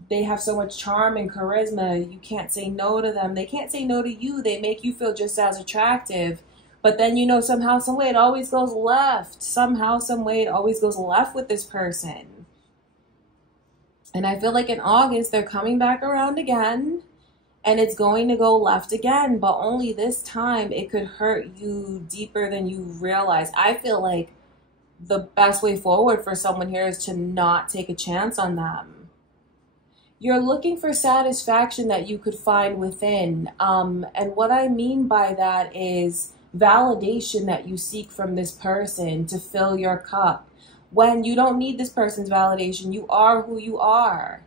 they have so much charm and charisma, you can't say no to them. They can't say no to you. They make you feel just as attractive. But then, you know, somehow, some way, it always goes left. Somehow, some way, it always goes left with this person. And I feel like in August, they're coming back around again. And it's going to go left again. But only this time, it could hurt you deeper than you realize. I feel like the best way forward for someone here is to not take a chance on them. You're looking for satisfaction that you could find within. And what I mean by that is validation that you seek from this person to fill your cup. When you don't need this person's validation, you are who you are.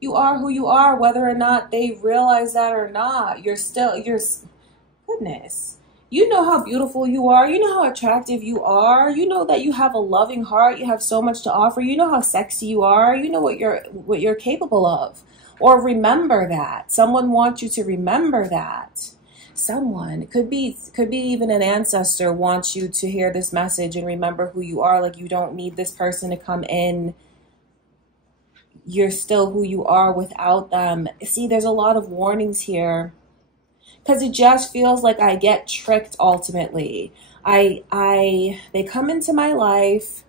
You are who you are, whether or not they realize that or not. You're goodness. You know how beautiful you are. You know how attractive you are. You know that you have a loving heart. You have so much to offer. You know how sexy you are. You know what you're capable of. Or remember that. Someone wants you to remember that. Someone, could be even an ancestor, wants you to hear this message and remember who you are. Like, you don't need this person to come in. You're still who you are without them. See, there's a lot of warnings here, because it just feels like I get tricked ultimately. They come into my life.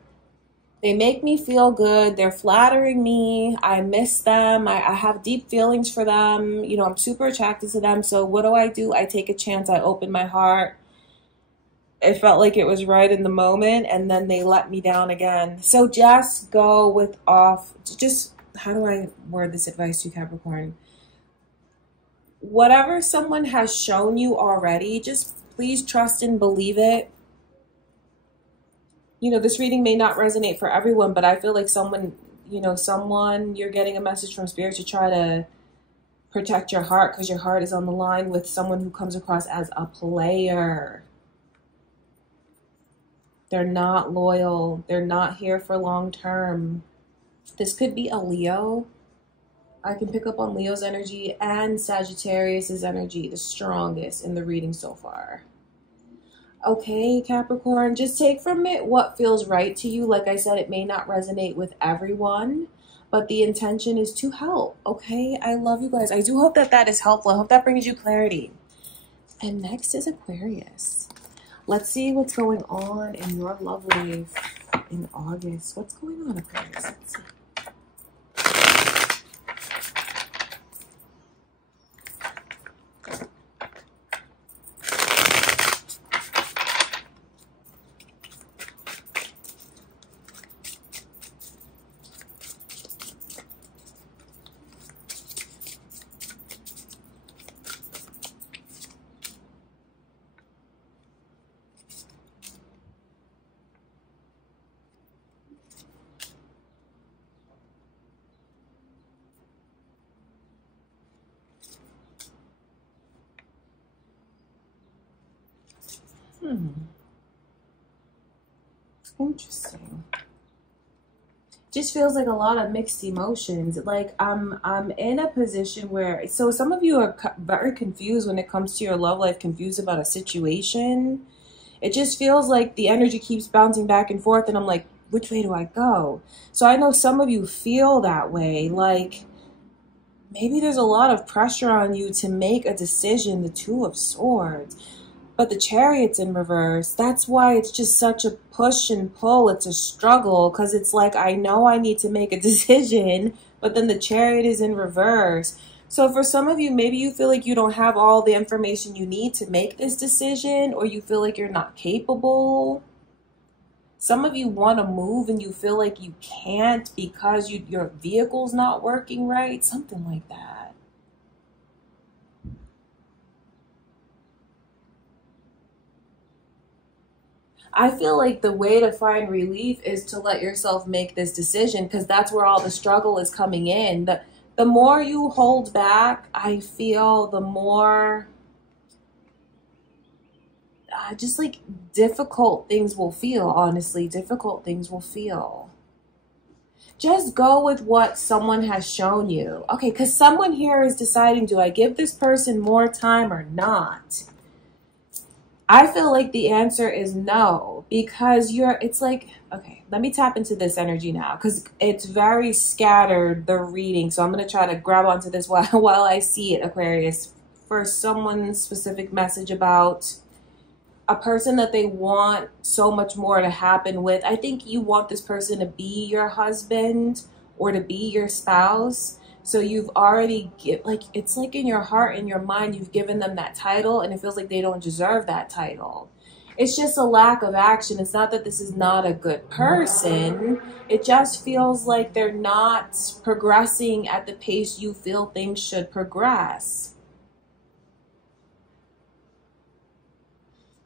They make me feel good. They're flattering me. I miss them. I have deep feelings for them. You know, I'm super attracted to them. So what do? I take a chance. I open my heart. It felt like it was right in the moment, and then they let me down again. So just go with how do I word this advice to Capricorn? Whatever someone has shown you already, just please trust and believe it. You know, this reading may not resonate for everyone, but I feel like someone, you're getting a message from Spirit to try to protect your heart, because your heart is on the line with someone who comes across as a player. They're not loyal. They're not here for long term. This could be a Leo. I can pick up on Leo's energy and Sagittarius's energy, the strongest in the reading so far. Okay, Capricorn, just take from it what feels right to you. Like I said, it may not resonate with everyone, but the intention is to help. Okay, I love you guys. I do hope that is helpful. I hope that brings you clarity. And next is Aquarius. Let's see what's going on in your love life in August. What's going on, Aquarius? Let's see. Interesting. Just feels like a lot of mixed emotions. Like I'm in a position where, so some of you are very confused when it comes to your love life, confused about a situation. It just feels like the energy keeps bouncing back and forth, and I'm like, which way do I go? So I know some of you feel that way. Like maybe there's a lot of pressure on you to make a decision, the Two of Swords. But the Chariot's in reverse. That's why it's just such a push and pull. It's a struggle because it's like, I know I need to make a decision, but then the Chariot is in reverse. So for some of you, maybe you feel like you don't have all the information you need to make this decision, or you feel like you're not capable. Some of you want to move and you feel like you can't because your vehicle's not working right. Something like that. I feel like the way to find relief is to let yourself make this decision, because that's where all the struggle is coming in. The more you hold back, I feel the more just like difficult things will feel. Honestly, difficult things will feel. Just go with what someone has shown you. Okay, because someone here is deciding, do I give this person more time or not? I feel like the answer is no, because it's like, okay, let me tap into this energy now, because it's very scattered, the reading. So I'm going to try to grab onto this while I see it, Aquarius. For someone's specific message about a person that they want so much more to happen with. I think you want this person to be your husband or to be your spouse. So you've already it's like in your heart and your mind, you've given them that title, and it feels like they don't deserve that title. It's just a lack of action. It's not that this is not a good person. It just feels like they're not progressing at the pace you feel things should progress.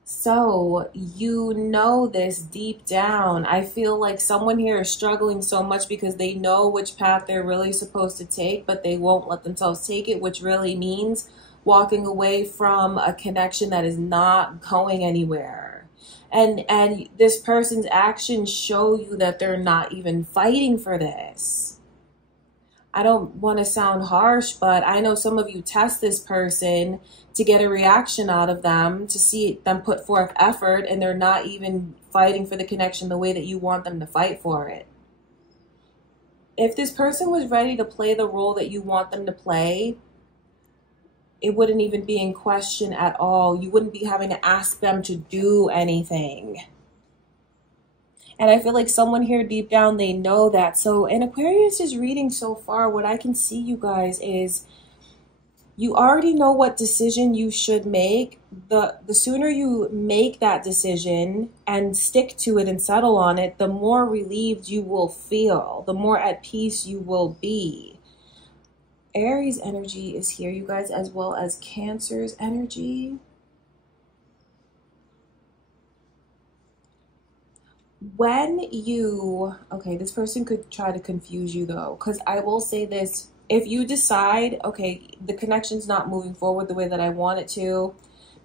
So you know this deep down. I feel like someone here is struggling so much because they know which path they're really supposed to take, but they won't let themselves take it, which really means walking away from a connection that is not going anywhere. And this person's actions show you that they're not even fighting for this. I don't want to sound harsh, but I know some of you test this person to get a reaction out of them, to see them put forth effort, and they're not even fighting for the connection the way that you want them to fight for it. If this person was ready to play the role that you want them to play, it wouldn't even be in question at all. You wouldn't be having to ask them to do anything. And I feel like someone here deep down, they know that. So in Aquarius is reading so far, what I can see, you guys, is you already know what decision you should make. The sooner you make that decision and stick to it and settle on it, the more relieved you will feel, the more at peace you will be. Aries energy is here, you guys, as well as Cancer's energy. When you, okay, this person could try to confuse you though, because I will say this, if you decide, okay, the connection's not moving forward the way that I want it to,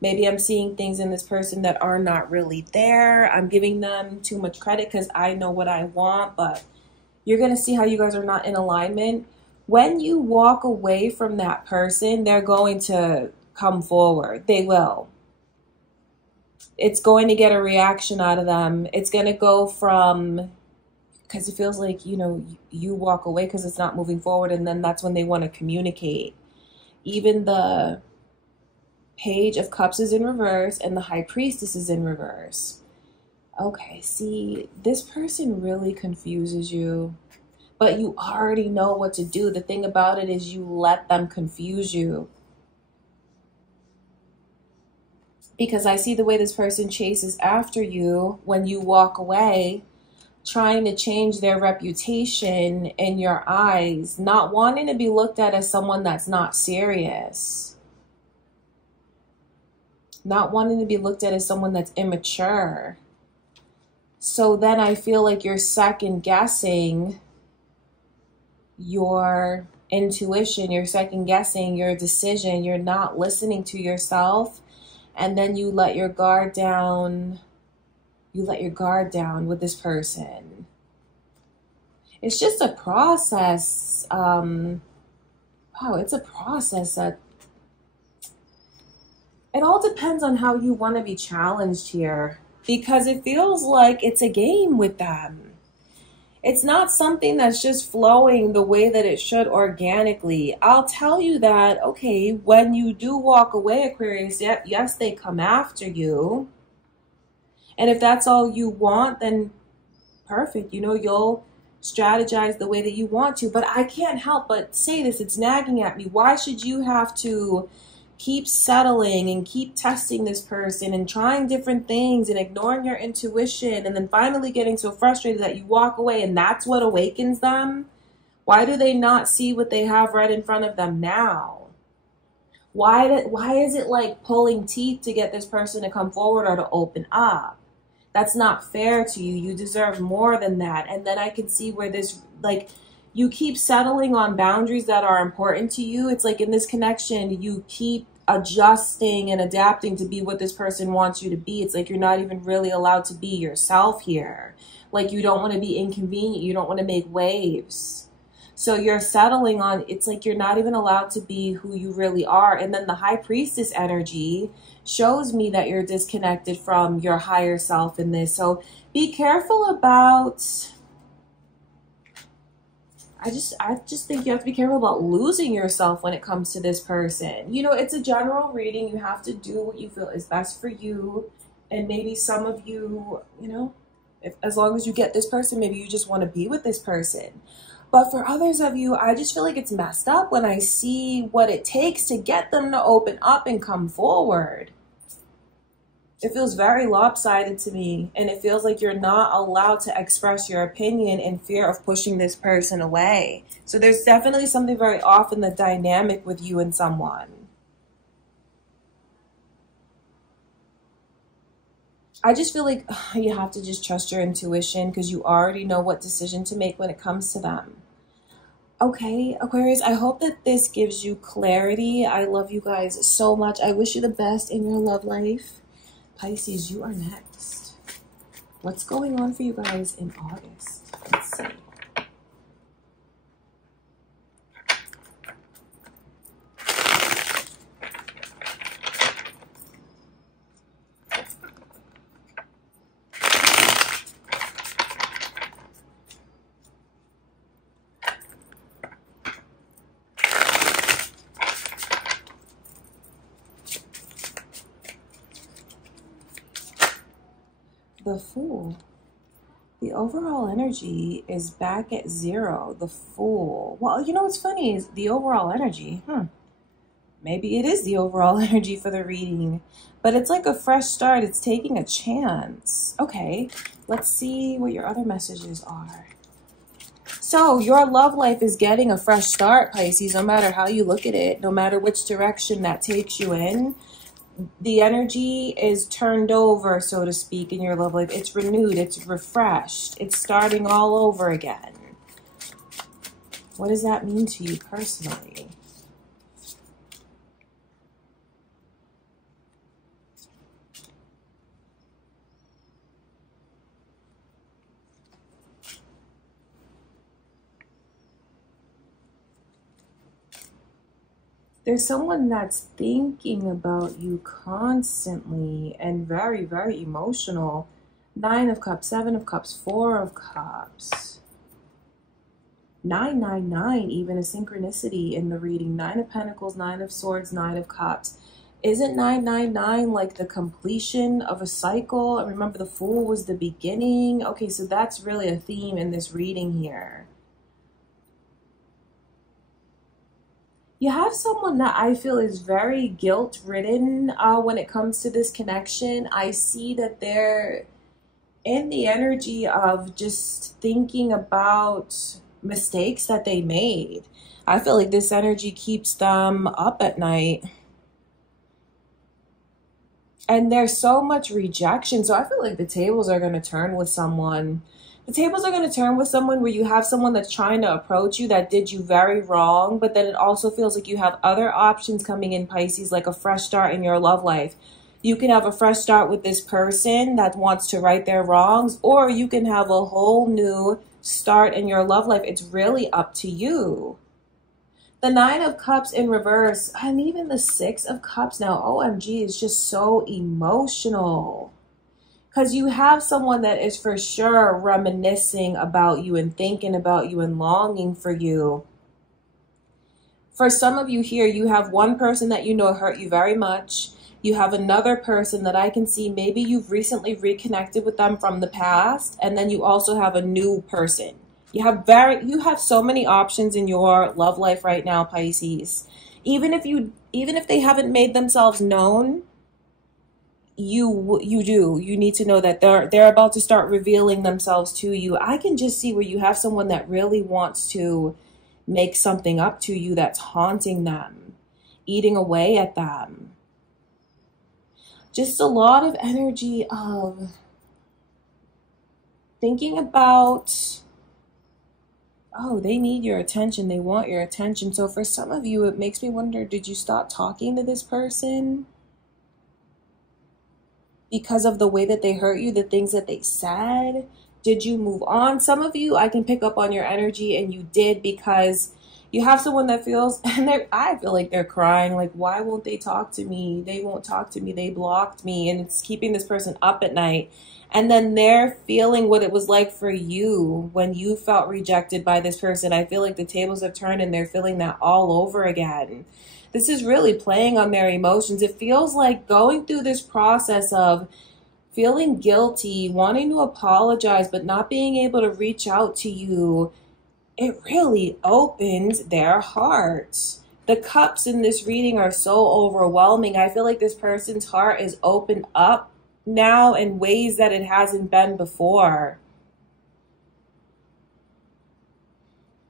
maybe I'm seeing things in this person that are not really there, I'm giving them too much credit because I know what I want, but you're going to see how you guys are not in alignment. When you walk away from that person, they're going to come forward. They will. It's going to get a reaction out of them. It's going to go from, because it feels like, you know, you walk away because it's not moving forward, and then that's when they want to communicate. Even the Page of Cups is in reverse, and the High Priestess is in reverse. Okay, see, this person really confuses you, but you already know what to do. The thing about it is you let them confuse you. Because I see the way this person chases after you when you walk away, trying to change their reputation in your eyes, not wanting to be looked at as someone that's not serious, not wanting to be looked at as someone that's immature. So then I feel like you're second guessing your intuition, you're second guessing your decision, you're not listening to yourself. And then you let your guard down. You let your guard down with this person. It's just a process. Wow, it's a process that it all depends on how you want to be challenged here because it feels like it's a game with them. It's not something that's just flowing the way that it should organically. I'll tell you that, okay, when you do walk away, Aquarius, yes, they come after you. And if that's all you want, then perfect. You know, you'll strategize the way that you want to. But I can't help but say this. It's nagging at me. Why should you have to keep settling and keep testing this person and trying different things and ignoring your intuition and then finally getting so frustrated that you walk away and that's what awakens them? Why do they not see what they have right in front of them now? Why is it like pulling teeth to get this person to come forward or to open up? That's not fair to you. You deserve more than that. And then I can see where this, like, you keep settling on boundaries that are important to you. It's like in this connection, you keep adjusting and adapting to be what this person wants you to be. It's like you're not even really allowed to be yourself here. Like you don't want to be inconvenient. You don't want to make waves. So you're settling on, it's like you're not even allowed to be who you really are. And then the high priestess energy shows me that you're disconnected from your higher self in this. So be careful about, I just think you have to be careful about losing yourself when it comes to this person. You know, it's a general reading. You have to do what you feel is best for you. And maybe some of you, you know, as long as you get this person, maybe you just want to be with this person. But for others of you, I just feel like it's messed up when I see what it takes to get them to open up and come forward. It feels very lopsided to me, and it feels like you're not allowed to express your opinion in fear of pushing this person away. So there's definitely something very off in the dynamic with you and someone. I just feel like you have to just trust your intuition because you already know what decision to make when it comes to them. Okay, Aquarius, I hope that this gives you clarity. I love you guys so much. I wish you the best in your love life. Pisces, you are next. What's going on for you guys in August? Let's see. The Fool. The overall energy is back at 0. The Fool. Well, you know what's funny is the overall energy. Maybe it is the overall energy for the reading. But it's like a fresh start. It's taking a chance. Okay, let's see what your other messages are. So your love life is getting a fresh start, Pisces, no matter how you look at it, no matter which direction that takes you in. The energy is turned over, so to speak, in your love life. It's renewed. It's refreshed. It's starting all over again. What does that mean to you personally? There's someone that's thinking about you constantly and very, very emotional. 9 of Cups, 7 of Cups, 4 of Cups. 999, even a synchronicity in the reading. 9 of Pentacles, 9 of Swords, 9 of Cups. Isn't 999 like the completion of a cycle? And remember, the Fool was the beginning. Okay, so that's really a theme in this reading here. You have someone that I feel is very guilt-ridden when it comes to this connection. I see that they're in the energy of just thinking about mistakes that they made. I feel like this energy keeps them up at night. And there's so much rejection. So I feel like the tables are going to turn with someone. The tables are going to turn with someone where you have someone that's trying to approach you that did you very wrong, but then it also feels like you have other options coming in, Pisces, like a fresh start in your love life. You can have a fresh start with this person that wants to right their wrongs, or you can have a whole new start in your love life. It's really up to you. The Nine of Cups in reverse, and even the Six of Cups now, OMG, is just so emotional. Because you have someone that is for sure reminiscing about you and thinking about you and longing for you. For some of you here, you have one person that you know hurt you very much. You have another person that I can see maybe you've recently reconnected with them from the past. And then you also have a new person. You have so many options in your love life right now, Pisces. Even if they haven't made themselves known, you need to know that they're about to start revealing themselves to you. I can just see where you have someone that really wants to make something up to you that's haunting them, eating away at them. Just a lot of energy of thinking about, oh, they need your attention, they want your attention. So for some of you, it makes me wonder, did you stop talking to this person because of the way that they hurt you, the things that they said? Did you move on? Some of you, I can pick up on your energy, and you did, because you have someone that feels, and I feel like they're crying, like, why won't they talk to me? They won't talk to me. They blocked me, and it's keeping this person up at night. And then they're feeling what it was like for you when you felt rejected by this person. I feel like the tables have turned, and they're feeling that all over again. This is really playing on their emotions. It feels like going through this process of feeling guilty, wanting to apologize, but not being able to reach out to you. It really opens their hearts. The cups in this reading are so overwhelming. I feel like this person's heart is opened up now in ways that it hasn't been before.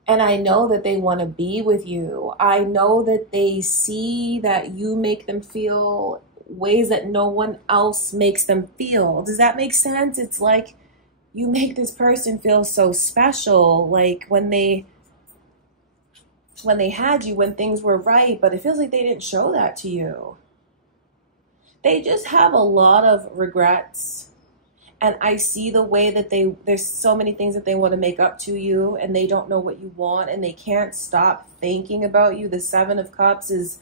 And I know that they want to be with you. I know that they see that you make them feel ways that no one else makes them feel. Does that make sense? It's like you make this person feel so special, like when they had you, when things were right, but it feels like they didn't show that to you. They just have a lot of regrets. And I see the way that there's so many things that they want to make up to you, and they don't know what you want, and they can't stop thinking about you. The Seven of Cups is,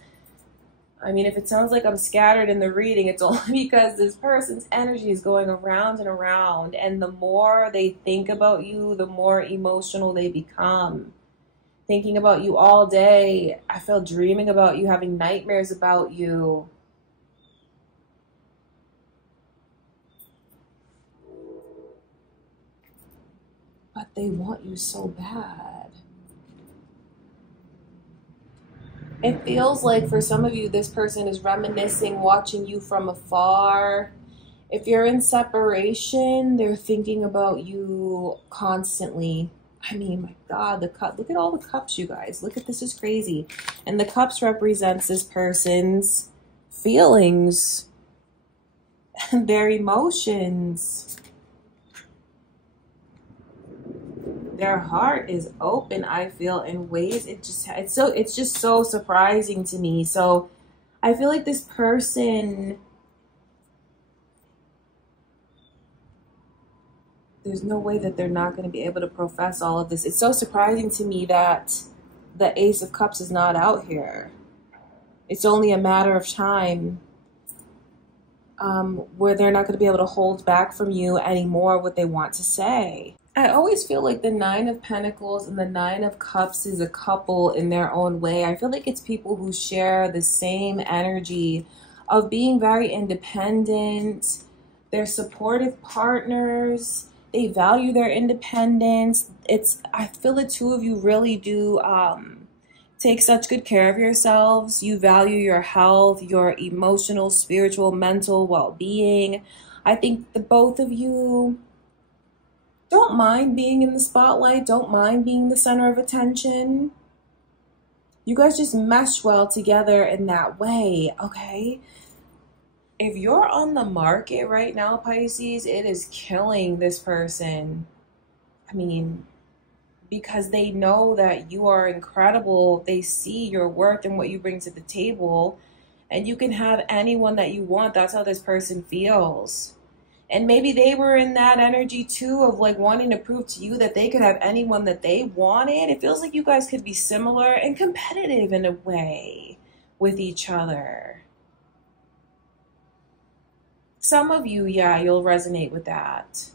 I mean, if it sounds like I'm scattered in the reading, it's only because this person's energy is going around and around. And the more they think about you, the more emotional they become. Thinking about you all day. I feel dreaming about you, having nightmares about you. But they want you so bad. It feels like for some of you, this person is reminiscing, watching you from afar. If you're in separation, they're thinking about you constantly. I mean, my God, the cup. Look at all the cups, you guys. Look at this, is crazy. And the cups represents this person's feelings and their emotions. Their heart is open, I feel, in ways it's just so surprising to me. So I feel like this person, there's no way that they're not going to be able to profess all of this. It's so surprising to me that the Ace of Cups is not out here. It's only a matter of time where they're not going to be able to hold back from you anymore what they want to say. I always feel like the Nine of Pentacles and the Nine of Cups is a couple in their own way. I feel like it's people who share the same energy of being very independent. They're supportive partners. They value their independence. I feel the two of you really do take such good care of yourselves. You value your health, your emotional, spiritual, mental well-being. I think the both of you don't mind being in the spotlight, don't mind being the center of attention. You guys just mesh well together in that way, okay? If you're on the market right now, Pisces, it is killing this person. I mean, because they know that you are incredible. They see your worth and what you bring to the table. And you can have anyone that you want. That's how this person feels. And maybe they were in that energy too of like wanting to prove to you that they could have anyone that they wanted. It feels like you guys could be similar and competitive in a way with each other. Some of you, yeah, you'll resonate with that.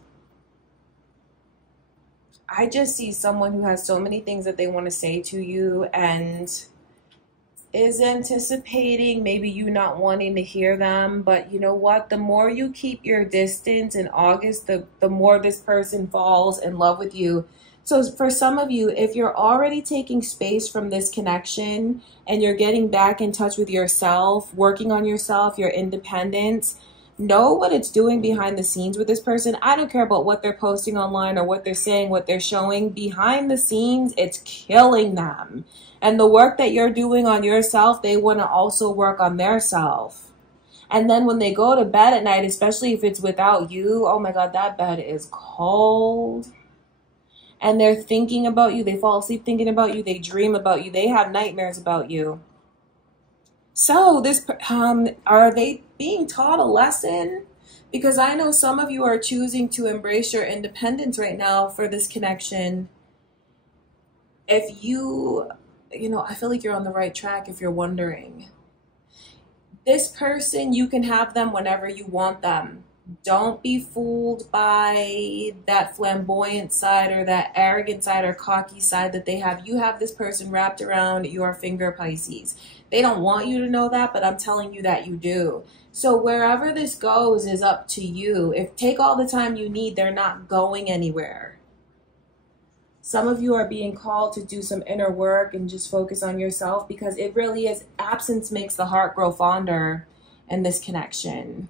I just see someone who has so many things that they want to say to you and is anticipating maybe you not wanting to hear them. But you know what? The more you keep your distance in August, the more this person falls in love with you. So for some of you, if you're already taking space from this connection and you're getting back in touch with yourself, working on yourself, your independence, know what it's doing behind the scenes with this person. I don't care about what they're posting online or what they're saying, what they're showing. Behind the scenes, it's killing them. And the work that you're doing on yourself, they want to also work on their self. And then when they go to bed at night, especially if it's without you, oh my God, that bed is cold. And they're thinking about you. They fall asleep thinking about you. They dream about you. They have nightmares about you. So are they being taught a lesson? Because I know some of you are choosing to embrace your independence right now for this connection. If I feel like you're on the right track if you're wondering. This person, you can have them whenever you want them. Don't be fooled by that flamboyant side or that arrogant side or cocky side that they have. You have this person wrapped around your finger, Pisces. They don't want you to know that, but I'm telling you that you do. So wherever this goes is up to you. If take all the time you need, they're not going anywhere. Some of you are being called to do some inner work and just focus on yourself, because it really is, absence makes the heart grow fonder in this connection.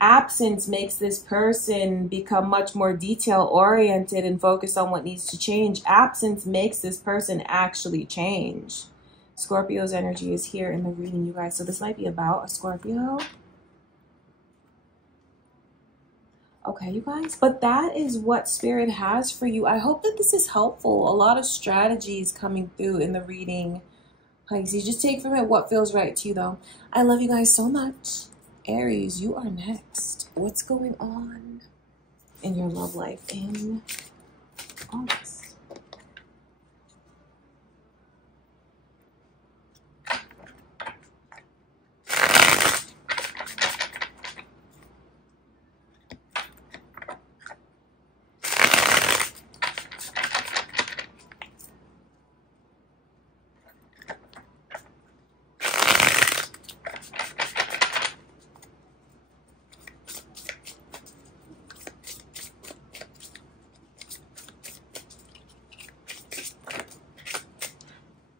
Absence makes this person become much more detail oriented and focused on what needs to change. Absence makes this person actually change. Scorpio's energy is here in the reading, you guys. So this might be about a Scorpio. Okay, you guys, but that is what Spirit has for you. I hope that this is helpful. A lot of strategies coming through in the reading, Pisces. Just take from it what feels right to you, though. I love you guys so much. Aries, you are next. What's going on in your love life in August?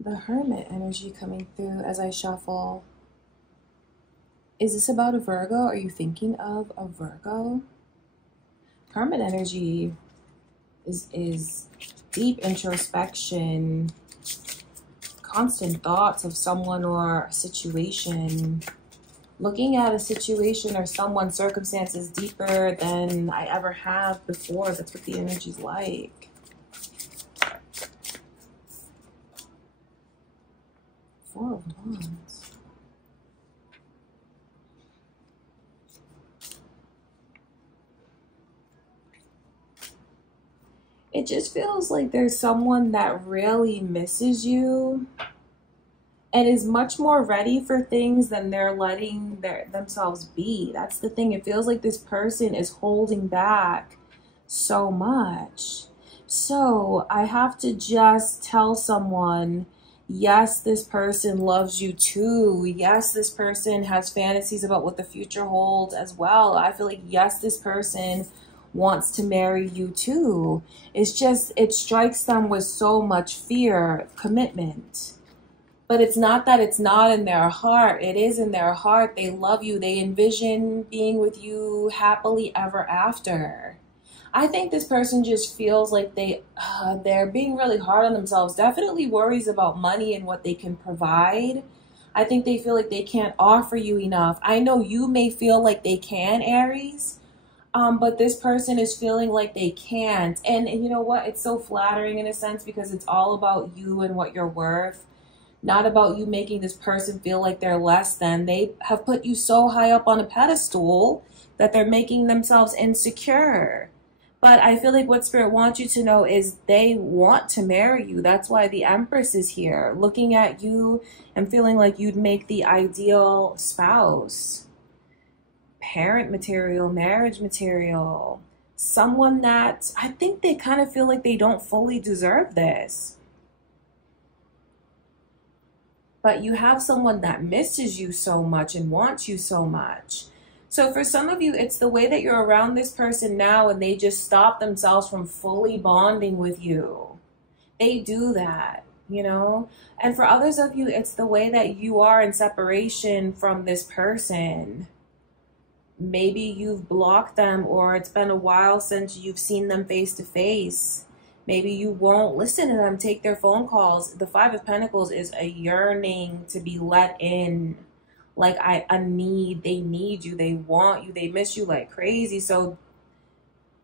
The Hermit energy coming through as I shuffle. Is this about a Virgo? Are you thinking of a Virgo? Hermit energy is deep introspection, constant thoughts of someone or a situation. Looking at a situation or someone's circumstances deeper than I ever have before. That's what the energy's like. Four of Wands. It just feels like there's someone that really misses you and is much more ready for things than they're letting themselves be. That's the thing. It feels like this person is holding back so much. So I have to just tell someone, yes, this person loves you too. Yes, this person has fantasies about what the future holds as well. I feel like, yes, this person wants to marry you too. It's just, it strikes them with so much fear, commitment. But it's not that it's not in their heart. It is in their heart. They love you. They envision being with you happily ever after. I think this person just feels like they're being really hard on themselves. Definitely worries about money and what they can provide. I think they feel like they can't offer you enough. I know you may feel like they can, Aries, but this person is feeling like they can't. And you know what? It's so flattering in a sense because it's all about you and what you're worth. not about you making this person feel like they're less than. They have put you so high up on a pedestal that they're making themselves insecure. But I feel like what Spirit wants you to know is they want to marry you. That's why the Empress is here, looking at you and feeling like you'd make the ideal spouse. Parent material, marriage material. Someone that I think they kind of feel like they don't fully deserve this. But you have someone that misses you so much and wants you so much. So for some of you, it's the way that you're around this person now and they just stop themselves from fully bonding with you. They do that, you know? And for others of you, it's the way that you are in separation from this person. Maybe you've blocked them, or it's been a while since you've seen them face to face. Maybe you won't listen to them, take their phone calls. The Five of Pentacles is a yearning to be let in. Like a need, they need you, they want you, they miss you like crazy. So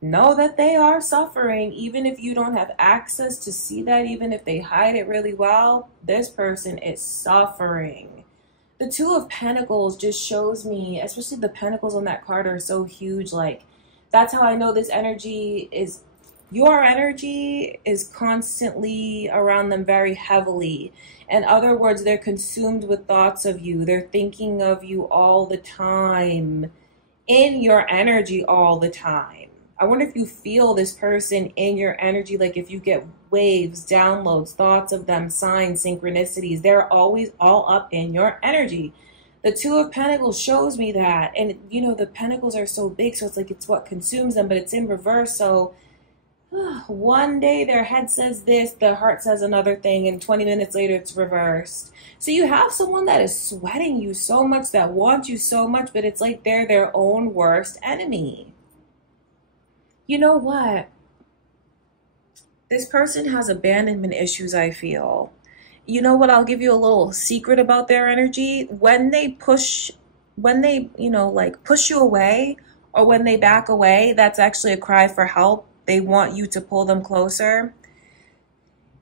know that they are suffering, even if you don't have access to see that, even if they hide it really well, this person is suffering. The Two of Pentacles just shows me, especially the pentacles on that card are so huge. Like, that's how I know this energy is, your energy is constantly around them very heavily. In other words, they're consumed with thoughts of you. They're thinking of you all the time, in your energy all the time. I wonder if you feel this person in your energy, like if you get waves, downloads, thoughts of them, signs, synchronicities. They're always all up in your energy. The Two of Pentacles shows me that. And, you know, the pentacles are so big, so it's like it's what consumes them, but it's in reverse. So one day their head says this, the heart says another thing, and 20 minutes later it's reversed. So you have someone that is sweating you so much, that wants you so much, but it's like they're their own worst enemy. You know what? This person has abandonment issues, I feel. You know what? I'll give you a little secret about their energy. When they push, you know, like push you away, or when they back away, that's actually a cry for help. They want you to pull them closer.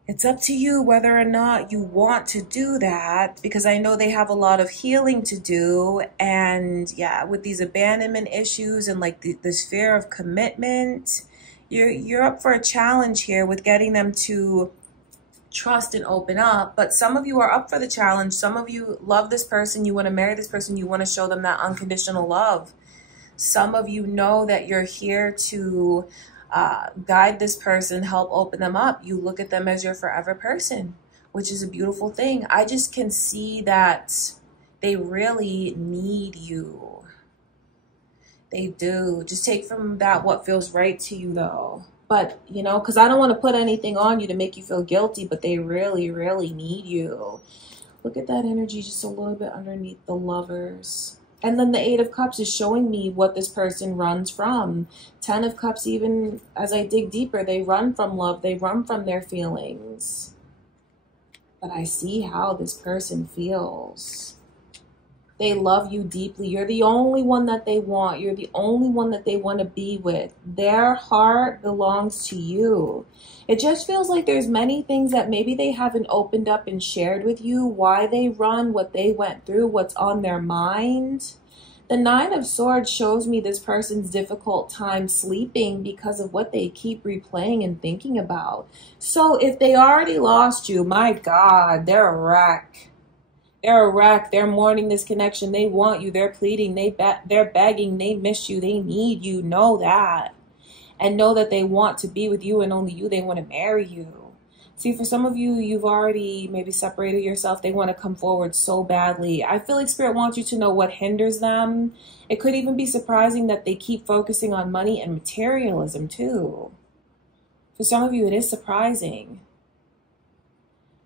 It's up to you whether or not you want to do that, because I know they have a lot of healing to do. And yeah, with these abandonment issues and like this fear of commitment, you're up for a challenge here with getting them to trust and open up. But some of you are up for the challenge. Some of you love this person. You want to marry this person. You want to show them that unconditional love. Some of you know that you're here to guide this person, help open them up. You look at them as your forever person, which is a beautiful thing. I just can see that they really need you. They do. Just take from that what feels right to you, though. But, you know, because I don't want to put anything on you to make you feel guilty, but they really, really need you. Look at that energy just a little bit underneath the Lovers. And then the Eight of Cups is showing me what this person runs from. 10 of Cups, even as I dig deeper, they run from love. They run from their feelings. But I see how this person feels. They love you deeply. You're the only one that they want. You're the only one that they want to be with. Their heart belongs to you. It just feels like there's many things that maybe they haven't opened up and shared with you. Why they run, what they went through, what's on their mind. The Nine of Swords shows me this person's difficult time sleeping because of what they keep replaying and thinking about. So if they already lost you, my God, they're a wreck. They're a wreck. They're mourning this connection. They want you. They're pleading. They're begging. They miss you. They need you. Know that. And know that they want to be with you and only you. They want to marry you. See, for some of you, you've already maybe separated yourself. They want to come forward so badly. I feel like Spirit wants you to know what hinders them. It could even be surprising that they keep focusing on money and materialism too. For some of you, it is surprising.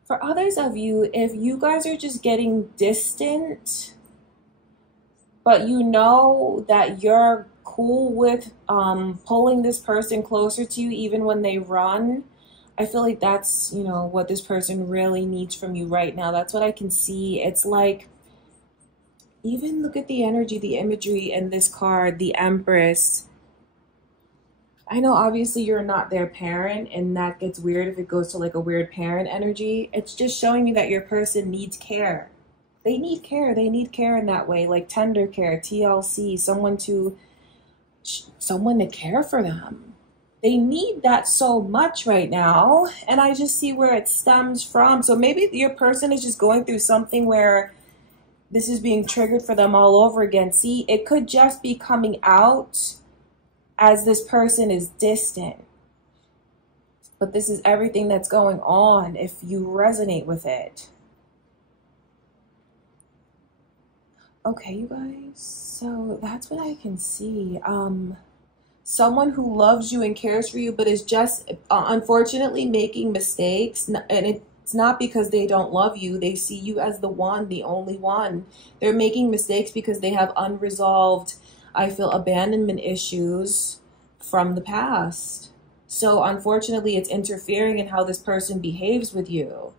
For others of you, if you guys are just getting distant, but you know that you're cool with pulling this person closer to you even when they run, I feel like that's, you know, what this person really needs from you right now. That's what I can see. It's like, even look at the energy, the imagery in this card, the Empress. I know obviously you're not their parent, and that gets weird if it goes to like a weird parent energy. It's just showing me that your person needs care. They need care. They need care in that way, like tender care, TLC, someone to care for them. They need that so much right now, and I just see where it stems from. So maybe your person is just going through something where this is being triggered for them all over again. See, it could just be coming out as this person is distant. But this is everything that's going on if you resonate with it. Okay, you guys, so that's what I can see. Someone who loves you and cares for you, but is just unfortunately making mistakes. And it's not because they don't love you. They see you as the one, the only one. They're making mistakes because they have unresolved, I feel, abandonment issues from the past. So unfortunately, it's interfering in how this person behaves with you.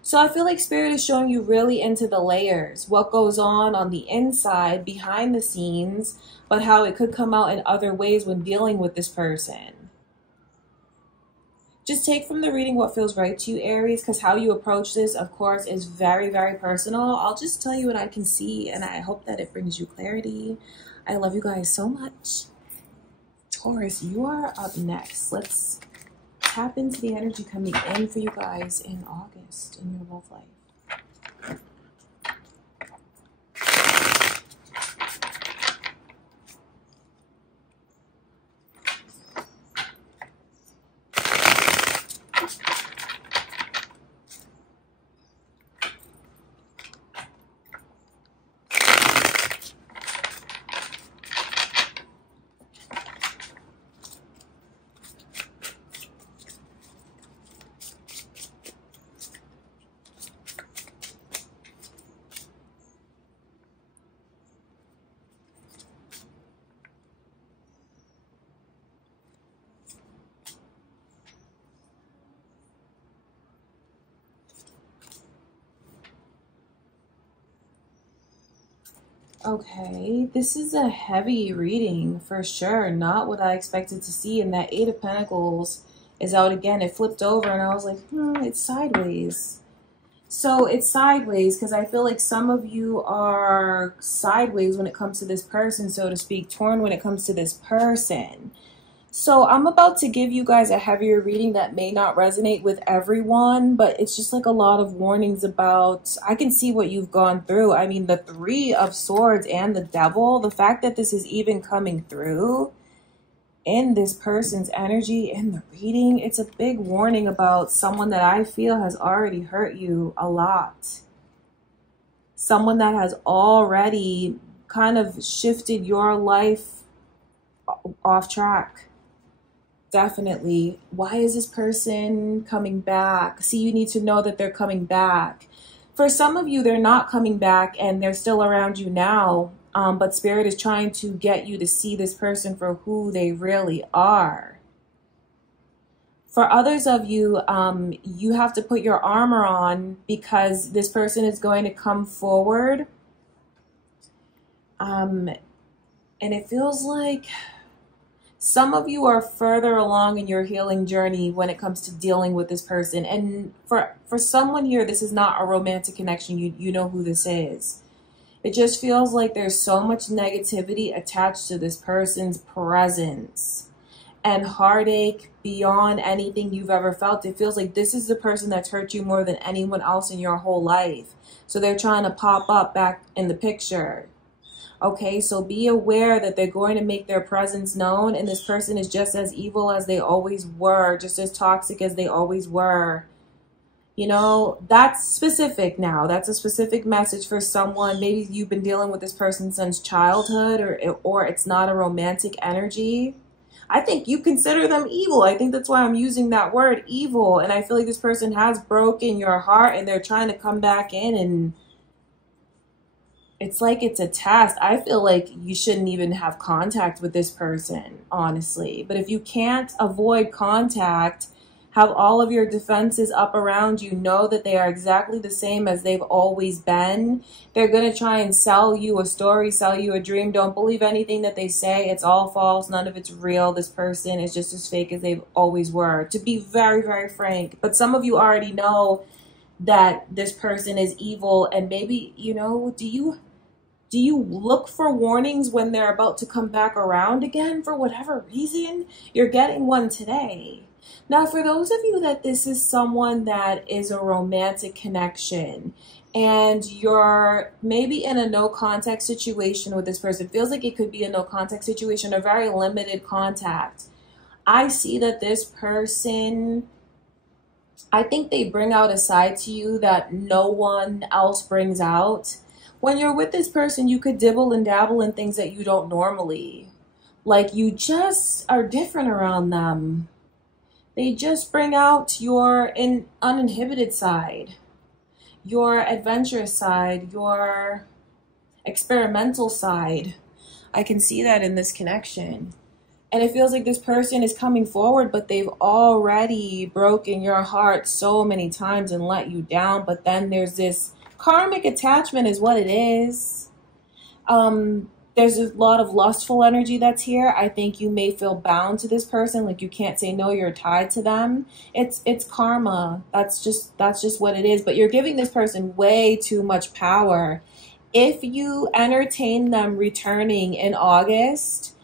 So I feel like Spirit is showing you really into the layers, what goes on the inside, behind the scenes, but how it could come out in other ways when dealing with this person. Just take from the reading what feels right to you, Aries, because how you approach this, of course, is very, very personal. I'll just tell you what I can see, and I hope that it brings you clarity. I love you guys so much. Taurus, you are up next. Let's tap into the energy coming in for you guys in August in your love life. Okay, this is a heavy reading for sure. Not what I expected to see. And that Eight of Pentacles is out again. It flipped over and I was like, it's sideways. So it's sideways because I feel like some of you are sideways when it comes to this person, so to speak, torn when it comes to this person. So I'm about to give you guys a heavier reading that may not resonate with everyone, but it's just like a lot of warnings about, I can see what you've gone through. I mean, the Three of Swords and the Devil, the fact that this is even coming through in this person's energy in the reading, it's a big warning about someone that I feel has already hurt you a lot. Someone that has already kind of shifted your life off track. Definitely. Why is this person coming back? See, you need to know that they're coming back. For some of you, they're not coming back and they're still around you now. But Spirit is trying to get you to see this person for who they really are. For others of you, you have to put your armor on because this person is going to come forward. And it feels like some of you are further along in your healing journey when it comes to dealing with this person. And for someone here, this is not a romantic connection. You know who this is. It just feels like there's so much negativity attached to this person's presence and heartache beyond anything you've ever felt. It feels like this is the person that's hurt you more than anyone else in your whole life. So they're trying to pop up back in the picture. Okay, so be aware that they're going to make their presence known, and this person is just as evil as they always were, just as toxic as they always were. You know, that's specific now. That's a specific message for someone. Maybe you've been dealing with this person since childhood, or it's not a romantic energy. I think you consider them evil. I think that's why I'm using that word, evil. And I feel like this person has broken your heart and they're trying to come back in, and it's like it's a test. I feel like you shouldn't even have contact with this person, honestly. But if you can't avoid contact, have all of your defenses up around you, know that they are exactly the same as they've always been. They're going to try and sell you a story, sell you a dream. Don't believe anything that they say. It's all false. None of it's real. This person is just as fake as they've always were, to be very, very frank. But some of you already know that this person is evil, and maybe, you know, do you look for warnings when they're about to come back around again for whatever reason? You're getting one today. Now, for those of you that this is someone that is a romantic connection and you're maybe in a no contact situation with this person, feels like it could be a no contact situation or very limited contact. I see that this person, I think they bring out a side to you that no one else brings out. When you're with this person, you could dibble and dabble in things that you don't normally. Like, you just are different around them. They just bring out your uninhibited side, your adventurous side, your experimental side. I can see that in this connection. And it feels like this person is coming forward, but they've already broken your heart so many times and let you down. But then there's this karmic attachment is what it is. There's a lot of lustful energy that's here. I think you may feel bound to this person, like you can't say no, you're tied to them. It's karma. That's just what it is. But you're giving this person way too much power. If you entertain them returning in August,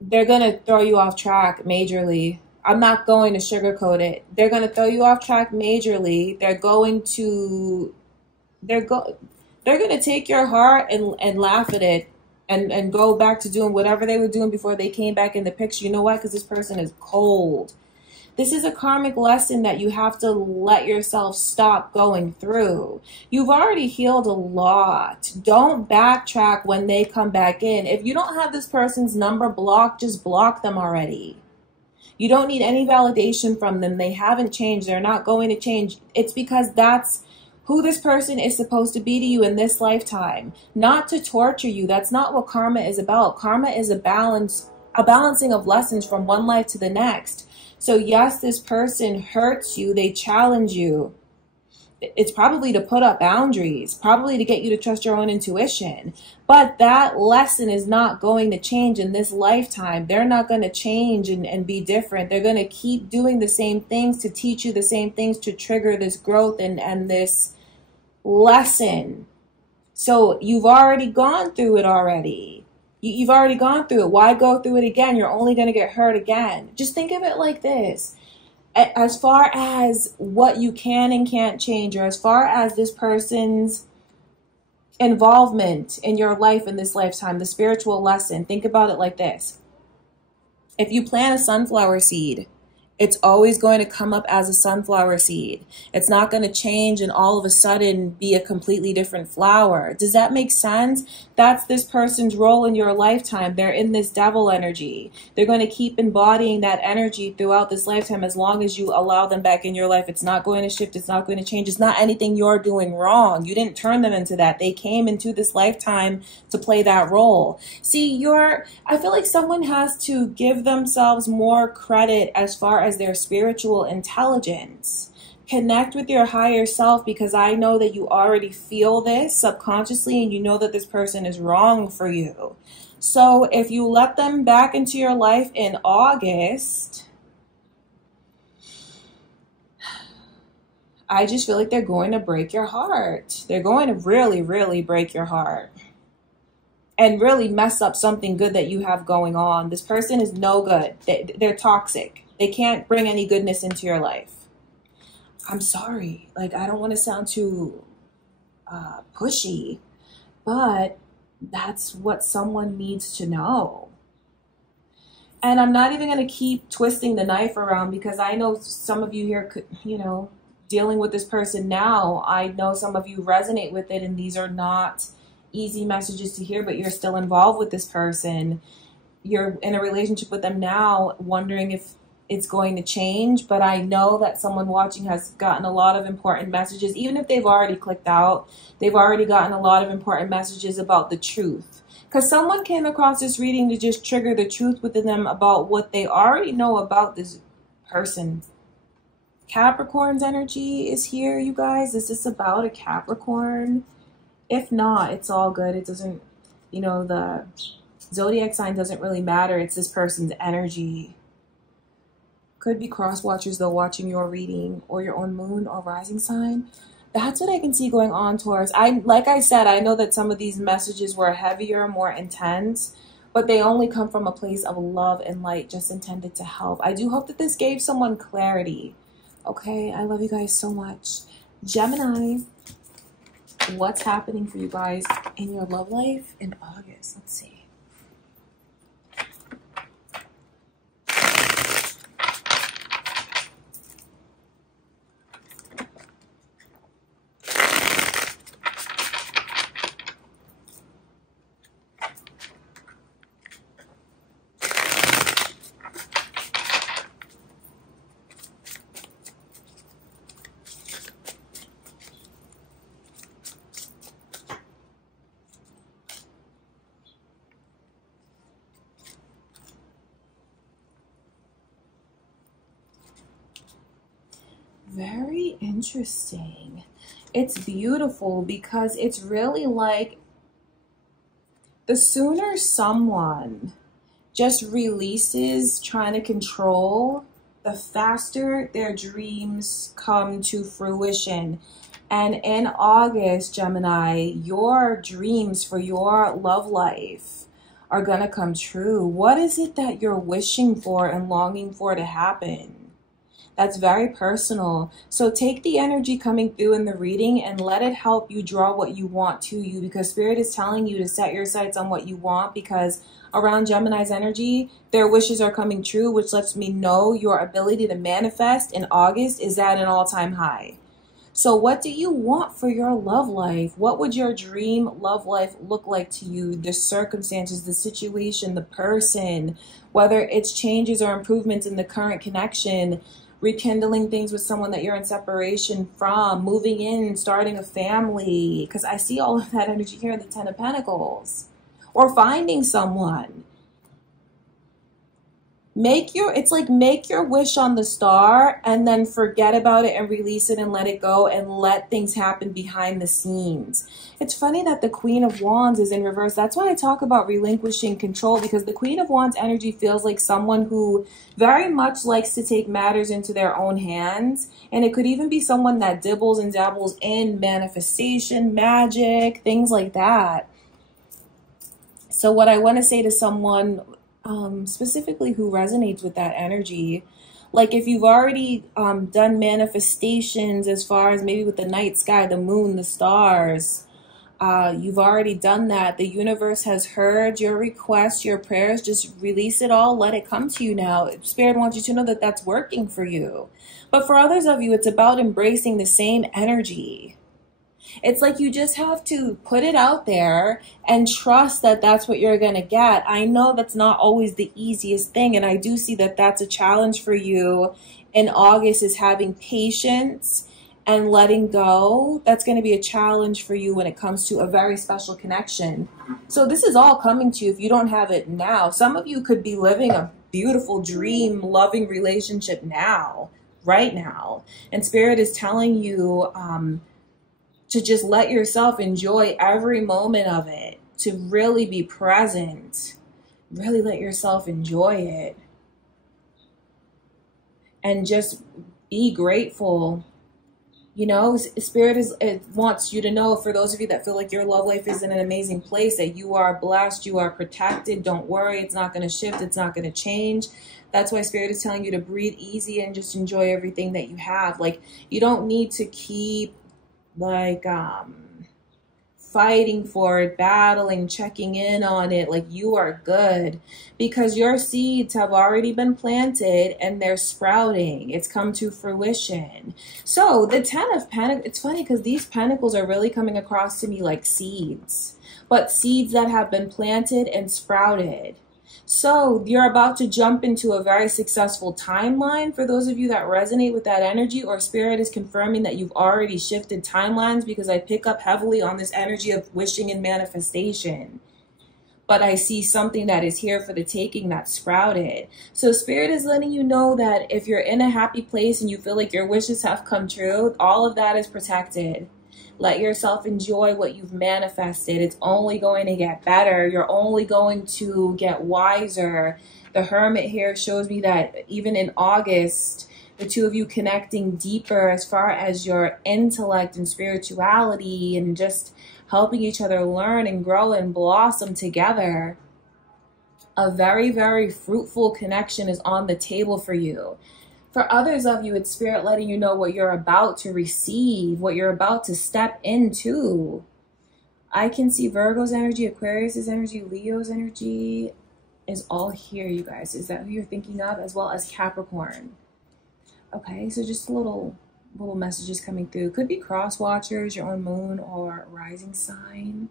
they're going to throw you off track majorly. I'm not going to sugarcoat it. They're going to throw you off track majorly. They're going to take your heart and laugh at it and go back to doing whatever they were doing before they came back in the picture. You know why? Because this person is cold. This is a karmic lesson that you have to let yourself stop going through. You've already healed a lot. Don't backtrack when they come back in. If you don't have this person's number blocked, just block them already. You don't need any validation from them. They haven't changed. They're not going to change. It's because that's who this person is supposed to be to you in this lifetime, not to torture you. That's not what karma is about. Karma is a balancing of lessons from one life to the next. So yes, this person hurts you. They challenge you. It's probably to put up boundaries, probably to get you to trust your own intuition. But that lesson is not going to change in this lifetime. They're not going to change and be different. They're going to keep doing the same things to teach you the same things to trigger this growth and this lesson. So you've already gone through it already. You've already gone through it. Why go through it again? You're only going to get hurt again. Just think of it like this. As far as what you can and can't change, or as far as this person's involvement in your life in this lifetime, the spiritual lesson, think about it like this. If you plant a sunflower seed, it's always going to come up as a sunflower seed. It's not going to change and all of a sudden be a completely different flower. Does that make sense? That's this person's role in your lifetime. They're in this devil energy. They're going to keep embodying that energy throughout this lifetime as long as you allow them back in your life. It's not going to shift. It's not going to change. It's not anything you're doing wrong. You didn't turn them into that. They came into this lifetime to play that role. See, I feel like someone has to give themselves more credit as far as their spiritual intelligence. Connect with your higher self, because I know that you already feel this subconsciously and you know that this person is wrong for you. So if you let them back into your life in August, I just feel like they're going to break your heart. They're going to really, really break your heart and really mess up something good that you have going on. This person is no good. They're toxic. They can't bring any goodness into your life. I'm sorry. Like, I don't want to sound too pushy, but that's what someone needs to know. And I'm not even going to keep twisting the knife around, because I know some of you here could, dealing with this person now, I know some of you resonate with it, and these are not easy messages to hear, but you're still involved with this person. You're in a relationship with them now, wondering if it's going to change, but I know that someone watching has gotten a lot of important messages. Even if they've already clicked out, they've already gotten a lot of important messages about the truth. Because someone came across this reading to just trigger the truth within them about what they already know about this person. Capricorn's energy is here, you guys. Is this about a Capricorn? If not, it's all good. It doesn't, you know, the zodiac sign doesn't really matter. It's this person's energy. Could be cross watchers though, watching your reading, or your own moon or rising sign. That's what I can see going on, Taurus. Like I said, I know that some of these messages were heavier, more intense, but they only come from a place of love and light, just intended to help. I do hope that this gave someone clarity. Okay, I love you guys so much. Gemini, what's happening for you guys in your love life in August? Let's see. Very interesting. It's beautiful because it's really like the sooner someone just releases trying to control, the faster their dreams come to fruition. And in August, Gemini, your dreams for your love life are going to come true. What is it that you're wishing for and longing for to happen? That's very personal. So take the energy coming through in the reading and let it help you draw what you want to you, because Spirit is telling you to set your sights on what you want, because around Gemini's energy, their wishes are coming true, which lets me know your ability to manifest in August is at an all-time high. So what do you want for your love life? What would your dream love life look like to you? The circumstances, the situation, the person, whether it's changes or improvements in the current connection, rekindling things with someone that you're in separation from, moving in, starting a family, because I see all of that energy here in the Ten of Pentacles, or finding someone. Make your wish on the star and then forget about it and release it and let it go and let things happen behind the scenes. It's funny that the Queen of Wands is in reverse. That's why I talk about relinquishing control, because the Queen of Wands energy feels like someone who very much likes to take matters into their own hands. And it could even be someone that dibbles and dabbles in manifestation, magic, things like that. So what I want to say to someone specifically who resonates with that energy, like if you've already done manifestations as far as maybe with the night sky, the moon, the stars, you've already done that. The universe has heard your requests, your prayers. Just release it all. Let it come to you now. Spirit wants you to know that that's working for you. But for others of you, it's about embracing the same energy. It's like you just have to put it out there and trust that that's what you're going to get. I know that's not always the easiest thing, and I do see that that's a challenge for you in August, is having patience and letting go. That's going to be a challenge for you when it comes to a very special connection. So this is all coming to you if you don't have it now. Some of you could be living a beautiful dream, loving relationship now, right now. And Spirit is telling you to just let yourself enjoy every moment of it, to really be present, really let yourself enjoy it, and just be grateful. You know, Spirit wants you to know, for those of you that feel like your love life is in an amazing place, that you are blessed, you are protected. Don't worry, it's not going to shift, it's not going to change. That's why Spirit is telling you to breathe easy and just enjoy everything that you have. Like, you don't need to keep fighting for it, battling, checking in on it. Like, you are good, because your seeds have already been planted and they're sprouting. It's come to fruition. So the Ten of Pentacles, it's funny because these pentacles are really coming across to me like seeds, but seeds that have been planted and sprouted. So you're about to jump into a very successful timeline for those of you that resonate with that energy, or Spirit is confirming that you've already shifted timelines, because I pick up heavily on this energy of wishing and manifestation. but I see something that is here for the taking that sprouted. So Spirit is letting you know that if you're in a happy place and you feel like your wishes have come true, all of that is protected. Let yourself enjoy what you've manifested. It's only going to get better. You're only going to get wiser. The Hermit here shows me that even in August, the two of you connecting deeper as far as your intellect and spirituality and just helping each other learn and grow and blossom together. A very, very fruitful connection is on the table for you. For others of you, it's Spirit letting you know what you're about to receive, what you're about to step into. I can see Virgo's energy, Aquarius's energy, Leo's energy is all here, you guys. Is that who you're thinking of? As well as Capricorn. Okay, so just little messages coming through. Could be cross watchers, your own moon or rising sign.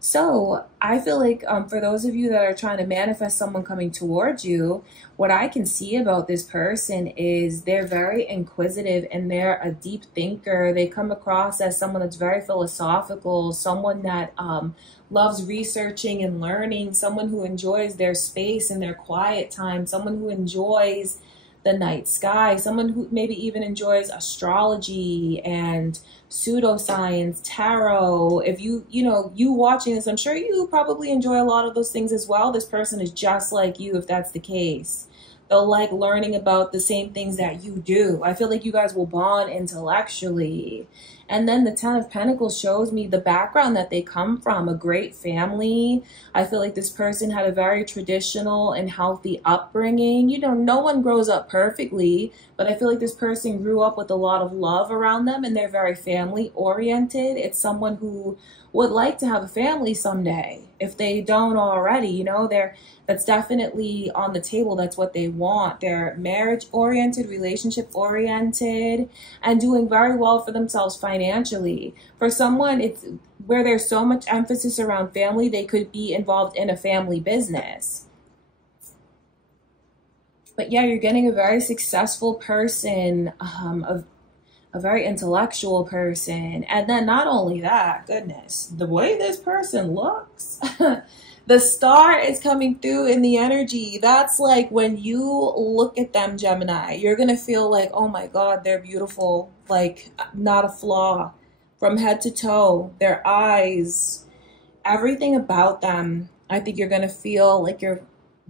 So I feel like for those of you that are trying to manifest someone coming towards you, what I can see about this person is they're very inquisitive and they're a deep thinker. They come across as someone that's very philosophical, someone that loves researching and learning, someone who enjoys their space and their quiet time, someone who enjoys the night sky, someone who maybe even enjoys astrology and pseudoscience, tarot. If you watching this, I'm sure you probably enjoy a lot of those things as well. This person is just like you if that's the case. They'll like learning about the same things that you do. I feel like you guys will bond intellectually. And then the Ten of Pentacles shows me the background that they come from, a great family. I feel like this person had a very traditional and healthy upbringing. You know, no one grows up perfectly, but I feel like this person grew up with a lot of love around them and they're very family oriented. It's someone who would like to have a family someday. If they don't already, you know, that's definitely on the table. That's what they want. They're marriage oriented, relationship oriented, and doing very well for themselves financially. For someone, it's where there's so much emphasis around family, they could be involved in a family business. But yeah, you're getting a very successful person, a very intellectual person. And then not only that, goodness, the way this person looks, the star is coming through in the energy. That's like when you look at them, Gemini, you're going to feel like, oh my God, they're beautiful. Like not a flaw from head to toe, their eyes, everything about them. I think you're going to feel like you're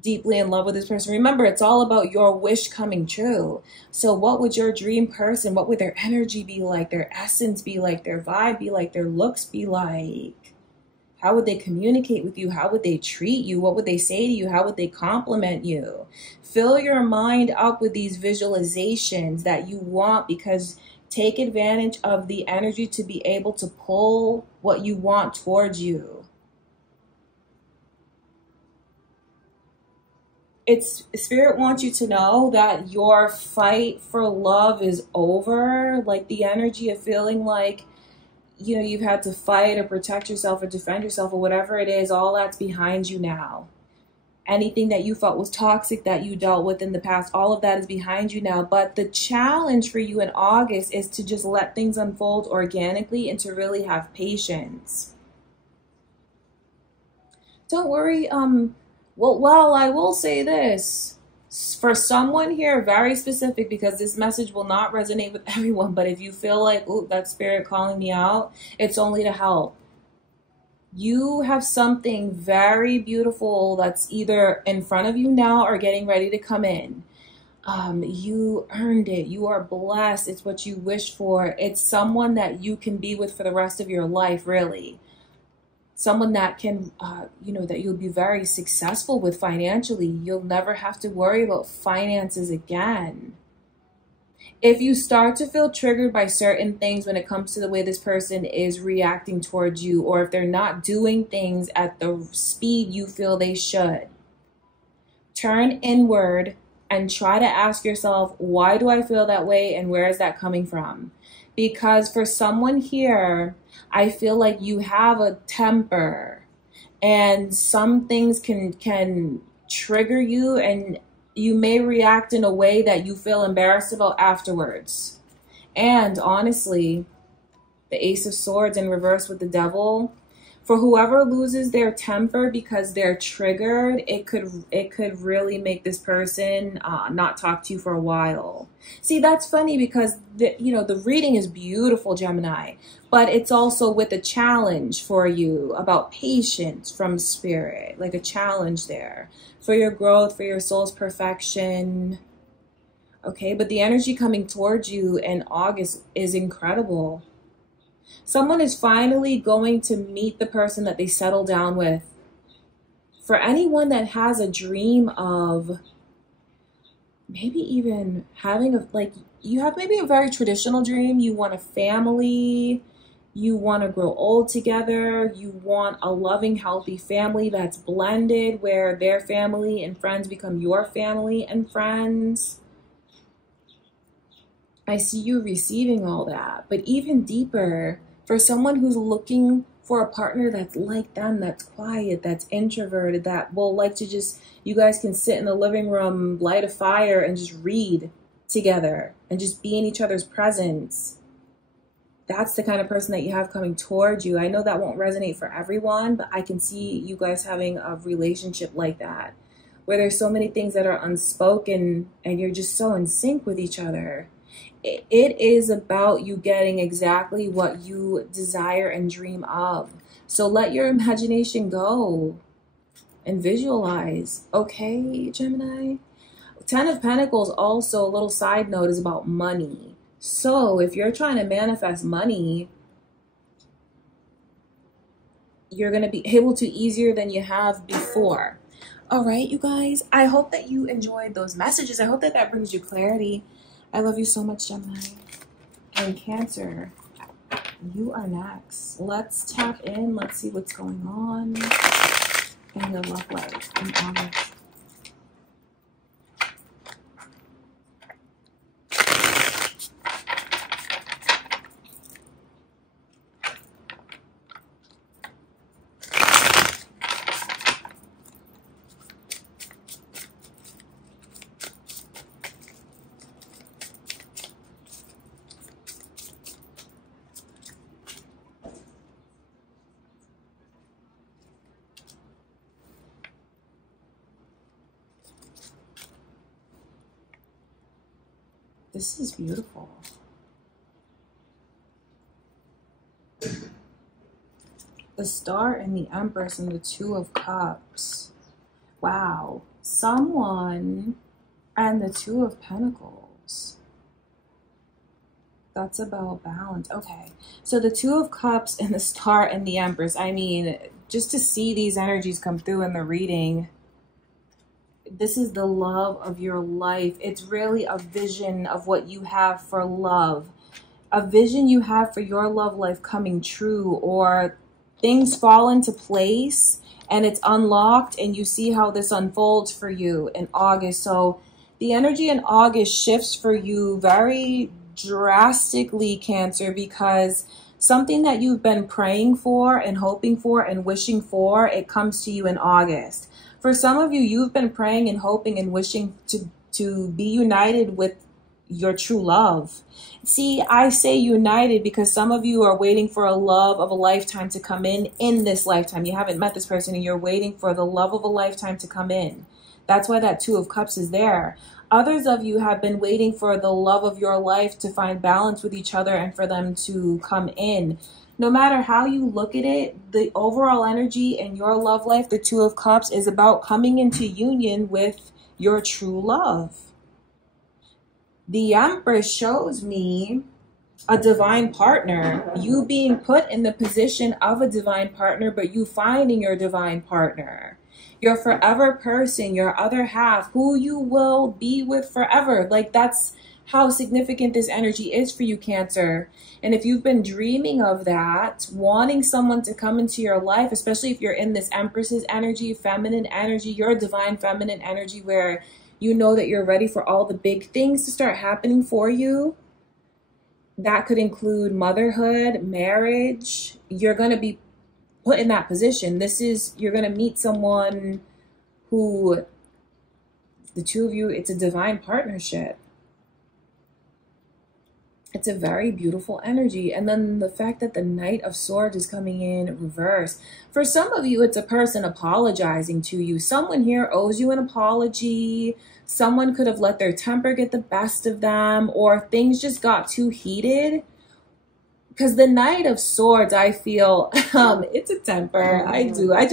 deeply in love with this person. Remember, it's all about your wish coming true. So what would your dream person, what would their energy be like, their essence be like, their vibe be like, their looks be like? How would they communicate with you? How would they treat you? What would they say to you? How would they compliment you? Fill your mind up with these visualizations that you want, because take advantage of the energy to be able to pull what you want towards you. Spirit wants you to know that your fight for love is over. Like the energy of feeling like, you know, you've had to fight or protect yourself or defend yourself or whatever it is, all that's behind you now. Anything that you felt was toxic that you dealt with in the past, all of that is behind you now. But the challenge for you in August is to just let things unfold organically and to really have patience. Don't worry, well, I will say this. For someone here, very specific, because this message will not resonate with everyone, but if you feel like, ooh, that spirit calling me out, it's only to help. You have something very beautiful that's either in front of you now or getting ready to come in. You earned it. You are blessed. It's what you wished for. It's someone that you can be with for the rest of your life, really. Someone that can, that you'll be very successful with financially. You'll never have to worry about finances again. If you start to feel triggered by certain things when it comes to the way this person is reacting towards you, or if they're not doing things at the speed you feel they should, turn inward and try to ask yourself, why do I feel that way and where is that coming from? Because for someone here, I feel like you have a temper and some things can trigger you and you may react in a way that you feel embarrassed about afterwards. And honestly, the Ace of Swords in reverse with the Devil, For whoever loses their temper because they're triggered, it could really make this person not talk to you for a while. See, that's funny because the reading is beautiful, Gemini, but it's also with a challenge for you about patience from spirit, like a challenge there for your growth, for your soul's perfection. Okay, but the energy coming towards you in August is incredible. Someone is finally going to meet the person that they settle down with. For anyone that has a dream of maybe even having you have maybe a very traditional dream, you want a family, you want to grow old together, you want a loving, healthy family that's blended where their family and friends become your family and friends. I see you receiving all that, but even deeper, for someone who's looking for a partner that's like them, that's quiet, that's introverted, that will like to just, you guys can sit in the living room, light a fire, and just read together and just be in each other's presence. That's the kind of person that you have coming towards you. I know that won't resonate for everyone, but I can see you guys having a relationship like that, where there's so many things that are unspoken and you're just so in sync with each other. It is about you getting exactly what you desire and dream of. So let your imagination go and visualize. Okay, Gemini? 10 of Pentacles also, a little side note, is about money. So if you're trying to manifest money, you're going to be able to easier than you have before. All right, you guys, I hope that you enjoyed those messages. I hope that that brings you clarity. I love you so much, Gemini. And Cancer, you are next. Let's tap in. Let's see what's going on in your love life in August. This is beautiful. The Star and the Empress and the Two of Cups. Wow. Someone and the Two of Pentacles. That's about balance. Okay. So the Two of Cups and the Star and the Empress. I mean, just to see these energies come through in the reading, this is the love of your life. It's really a vision of what you have for love. A vision you have for your love life coming true, or things fall into place and it's unlocked and you see how this unfolds for you in August. So the energy in August shifts for you very drastically, Cancer, because something that you've been praying for and hoping for and wishing for, it comes to you in August. For some of you, you've been praying and hoping and wishing to be united with your true love. See, I say united because some of you are waiting for a love of a lifetime to come in this lifetime. You haven't met this person and you're waiting for the love of a lifetime to come in. That's why that Two of Cups is there. Others of you have been waiting for the love of your life to find balance with each other and for them to come in. No matter how you look at it, the overall energy in your love life, the Two of Cups, is about coming into union with your true love. The Empress shows me a divine partner, you being put in the position of a divine partner, but you finding your divine partner, your forever person, your other half, who you will be with forever. Like, that's how significant this energy is for you, Cancer. And if you've been dreaming of that, wanting someone to come into your life, especially if you're in this Empress's energy, feminine energy, your divine feminine energy, where you know that you're ready for all the big things to start happening for you. That could include motherhood, marriage. You're going to be put in that position. You're going to meet someone who, the two of you, it's a divine partnership. It's a very beautiful energy. And then the fact that the Knight of Swords is coming in reverse. For some of you, it's a person apologizing to you. Someone here owes you an apology. Someone could have let their temper get the best of them, or things just got too heated. Because the Knight of Swords, I feel, it's a temper. I do. I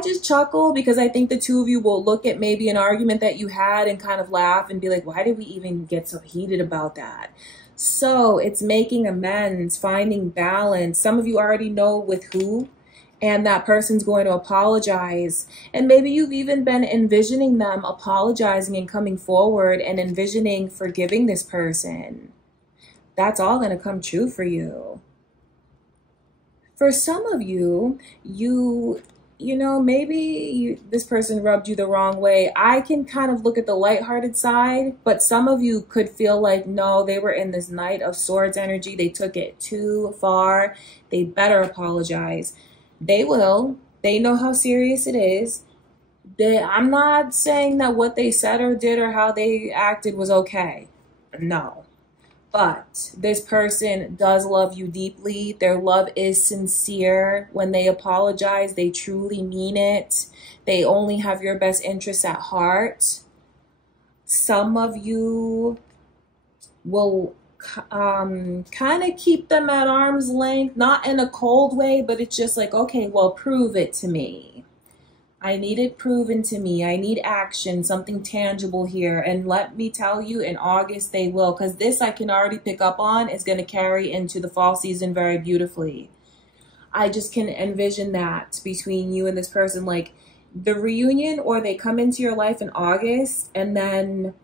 just chuckle because I think the two of you will look at maybe an argument that you had and kind of laugh and be like, why did we even get so heated about that? So it's making amends, finding balance. Some of you already know with who, and that person's going to apologize. And maybe you've even been envisioning them apologizing and coming forward and envisioning forgiving this person. That's all going to come true for you. For some of you, maybe this person rubbed you the wrong way. I can kind of look at the lighthearted side, but some of you could feel like, no, they were in this Knight of Swords energy. They took it too far. They better apologize. They will. They know how serious it is. I'm not saying that what they said or did or how they acted was okay. No. But this person does love you deeply. Their love is sincere. When they apologize, they truly mean it. They only have your best interests at heart. Some of you will kind of keep them at arm's length, not in a cold way, but it's just like, okay, well, prove it to me. I need it proven to me. I need action, something tangible here. And let me tell you, in August they will, because this I can already pick up on is going to carry into the fall season very beautifully. I just can envision that between you and this person, like the reunion, or they come into your life in August, and then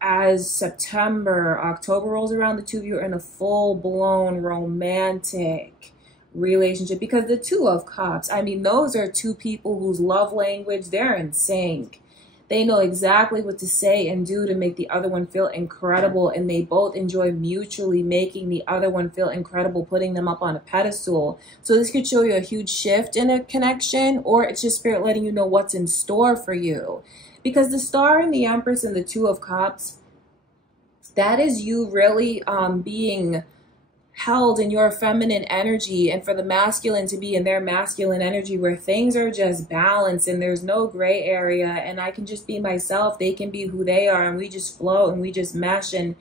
as September, October rolls around, the two of you are in a full-blown romantic relationship. Because the Two of Cups, I mean, those are two people whose love language, they're in sync. They know exactly what to say and do to make the other one feel incredible, and they both enjoy mutually making the other one feel incredible, putting them up on a pedestal. So this could show you a huge shift in a connection, or it's just Spirit letting you know what's in store for you. Because the Star and the Empress and the Two of Cups, that is you really being held in your feminine energy, and for the masculine to be in their masculine energy, where things are just balanced and there's no gray area, and I can just be myself, they can be who they are, and we just float and we just mesh. And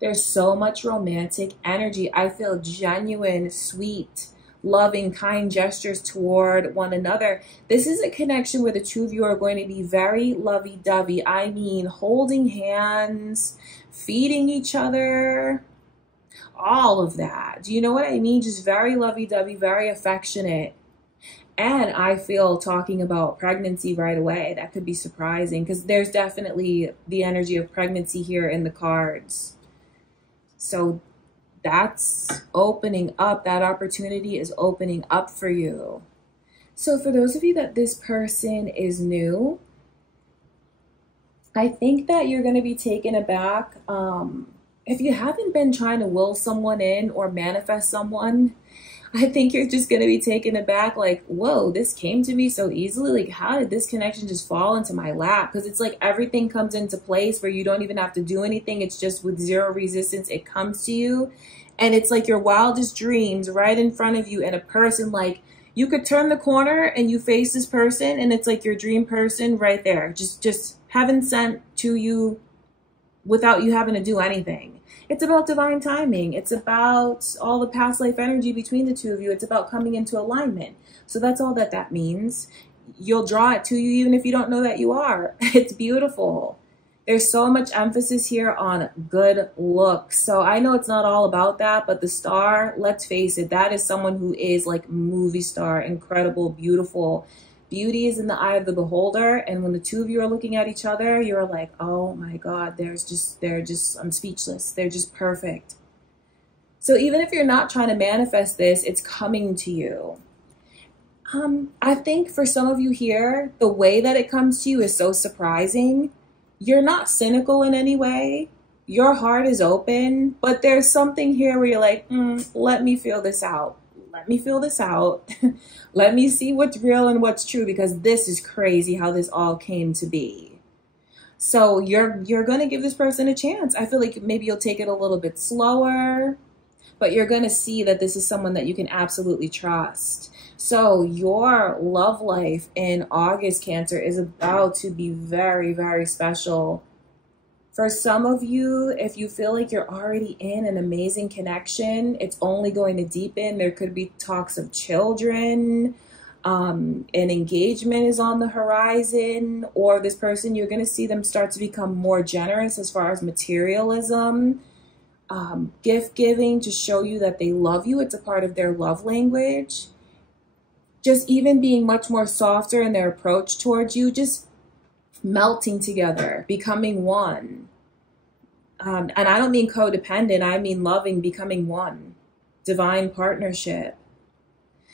there's so much romantic energy. I feel genuine, sweet, loving, kind gestures toward one another. This is a connection where the two of you are going to be very lovey-dovey. I mean, holding hands, feeding each other, all of that. Do you know what I mean? Just very lovey-dovey, very affectionate. And I feel talking about pregnancy right away. That could be surprising, because there's definitely the energy of pregnancy here in the cards. So that's opening up. That opportunity is opening up for you. So for those of you that this person is new, I think that you're going to be taken aback. If you haven't been trying to will someone in or manifest someone, I think you're just going to be taken aback, like, whoa, this came to me so easily. Like, how did this connection just fall into my lap? Because it's like everything comes into place where you don't even have to do anything. It's just with zero resistance, it comes to you. And it's like your wildest dreams right in front of you, and a person, like, you could turn the corner and you face this person, and it's like your dream person right there. Just heaven sent to you without you having to do anything. It's about divine timing. It's about all the past life energy between the two of you. It's about coming into alignment. So that's all that means. You'll draw it to you even if you don't know that you are. It's beautiful. There's so much emphasis here on good looks. So I know it's not all about that, but the Star, let's face it, that is someone who is like movie star, incredible, beautiful. Beauty is in the eye of the beholder, and when the two of you are looking at each other, you're like, oh my God, they're just, I'm speechless. They're just perfect. So even if you're not trying to manifest this, it's coming to you. I think for some of you here, the way that it comes to you is so surprising. You're not cynical in any way. Your heart is open, but there's something here where you're like, let me feel this out. Let me feel this out. Let me see what's real and what's true, because this is crazy how this all came to be. So you're going to give this person a chance. I feel like maybe you'll take it a little bit slower, but you're going to see that this is someone that you can absolutely trust. So your love life in August, Cancer, is about to be very, very special. For some of you, if you feel like you're already in an amazing connection, it's only going to deepen. There could be talks of children. An engagement is on the horizon, or this person, you're going to see them start to become more generous as far as materialism, gift giving to show you that they love you. It's a part of their love language. Just even being much more softer in their approach towards you, just melting together, becoming one. And I don't mean codependent, I mean loving, becoming one. Divine partnership.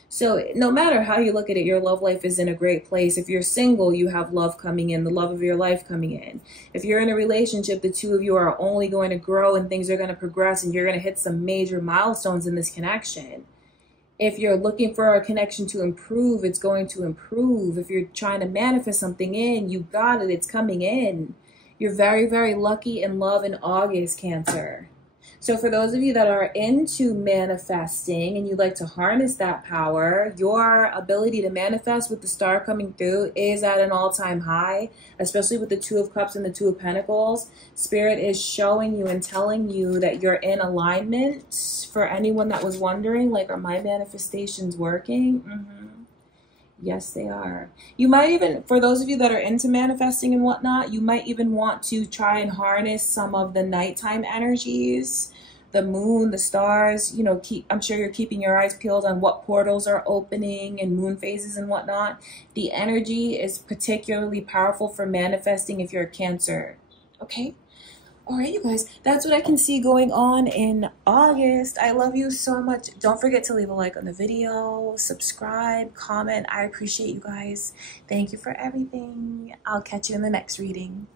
So no matter how you look at it, your love life is in a great place. If you're single, you have love coming in, the love of your life coming in. If you're in a relationship, the two of you are only going to grow and things are going to progress and you're going to hit some major milestones in this connection. If you're looking for a connection to improve, it's going to improve. If you're trying to manifest something in, you got it, it's coming in. You're very, very lucky in love in August, Cancer. So for those of you that are into manifesting and you like to harness that power, your ability to manifest with the star coming through is at an all-time high, especially with the Two of Cups and the Two of Pentacles. Spirit is showing you and telling you that you're in alignment. For anyone that was wondering, like, are my manifestations working? Yes, they are. You might even, for those of you that are into manifesting and whatnot, you might even want to try and harness some of the nighttime energies, the moon, the stars. You know, I'm sure you're keeping your eyes peeled on what portals are opening and moon phases and whatnot. The energy is particularly powerful for manifesting if you're a Cancer. Okay? All right, you guys, that's what I can see going on in August. I love you so much. Don't forget to leave a like on the video, subscribe, comment. I appreciate you guys. Thank you for everything. I'll catch you in the next reading.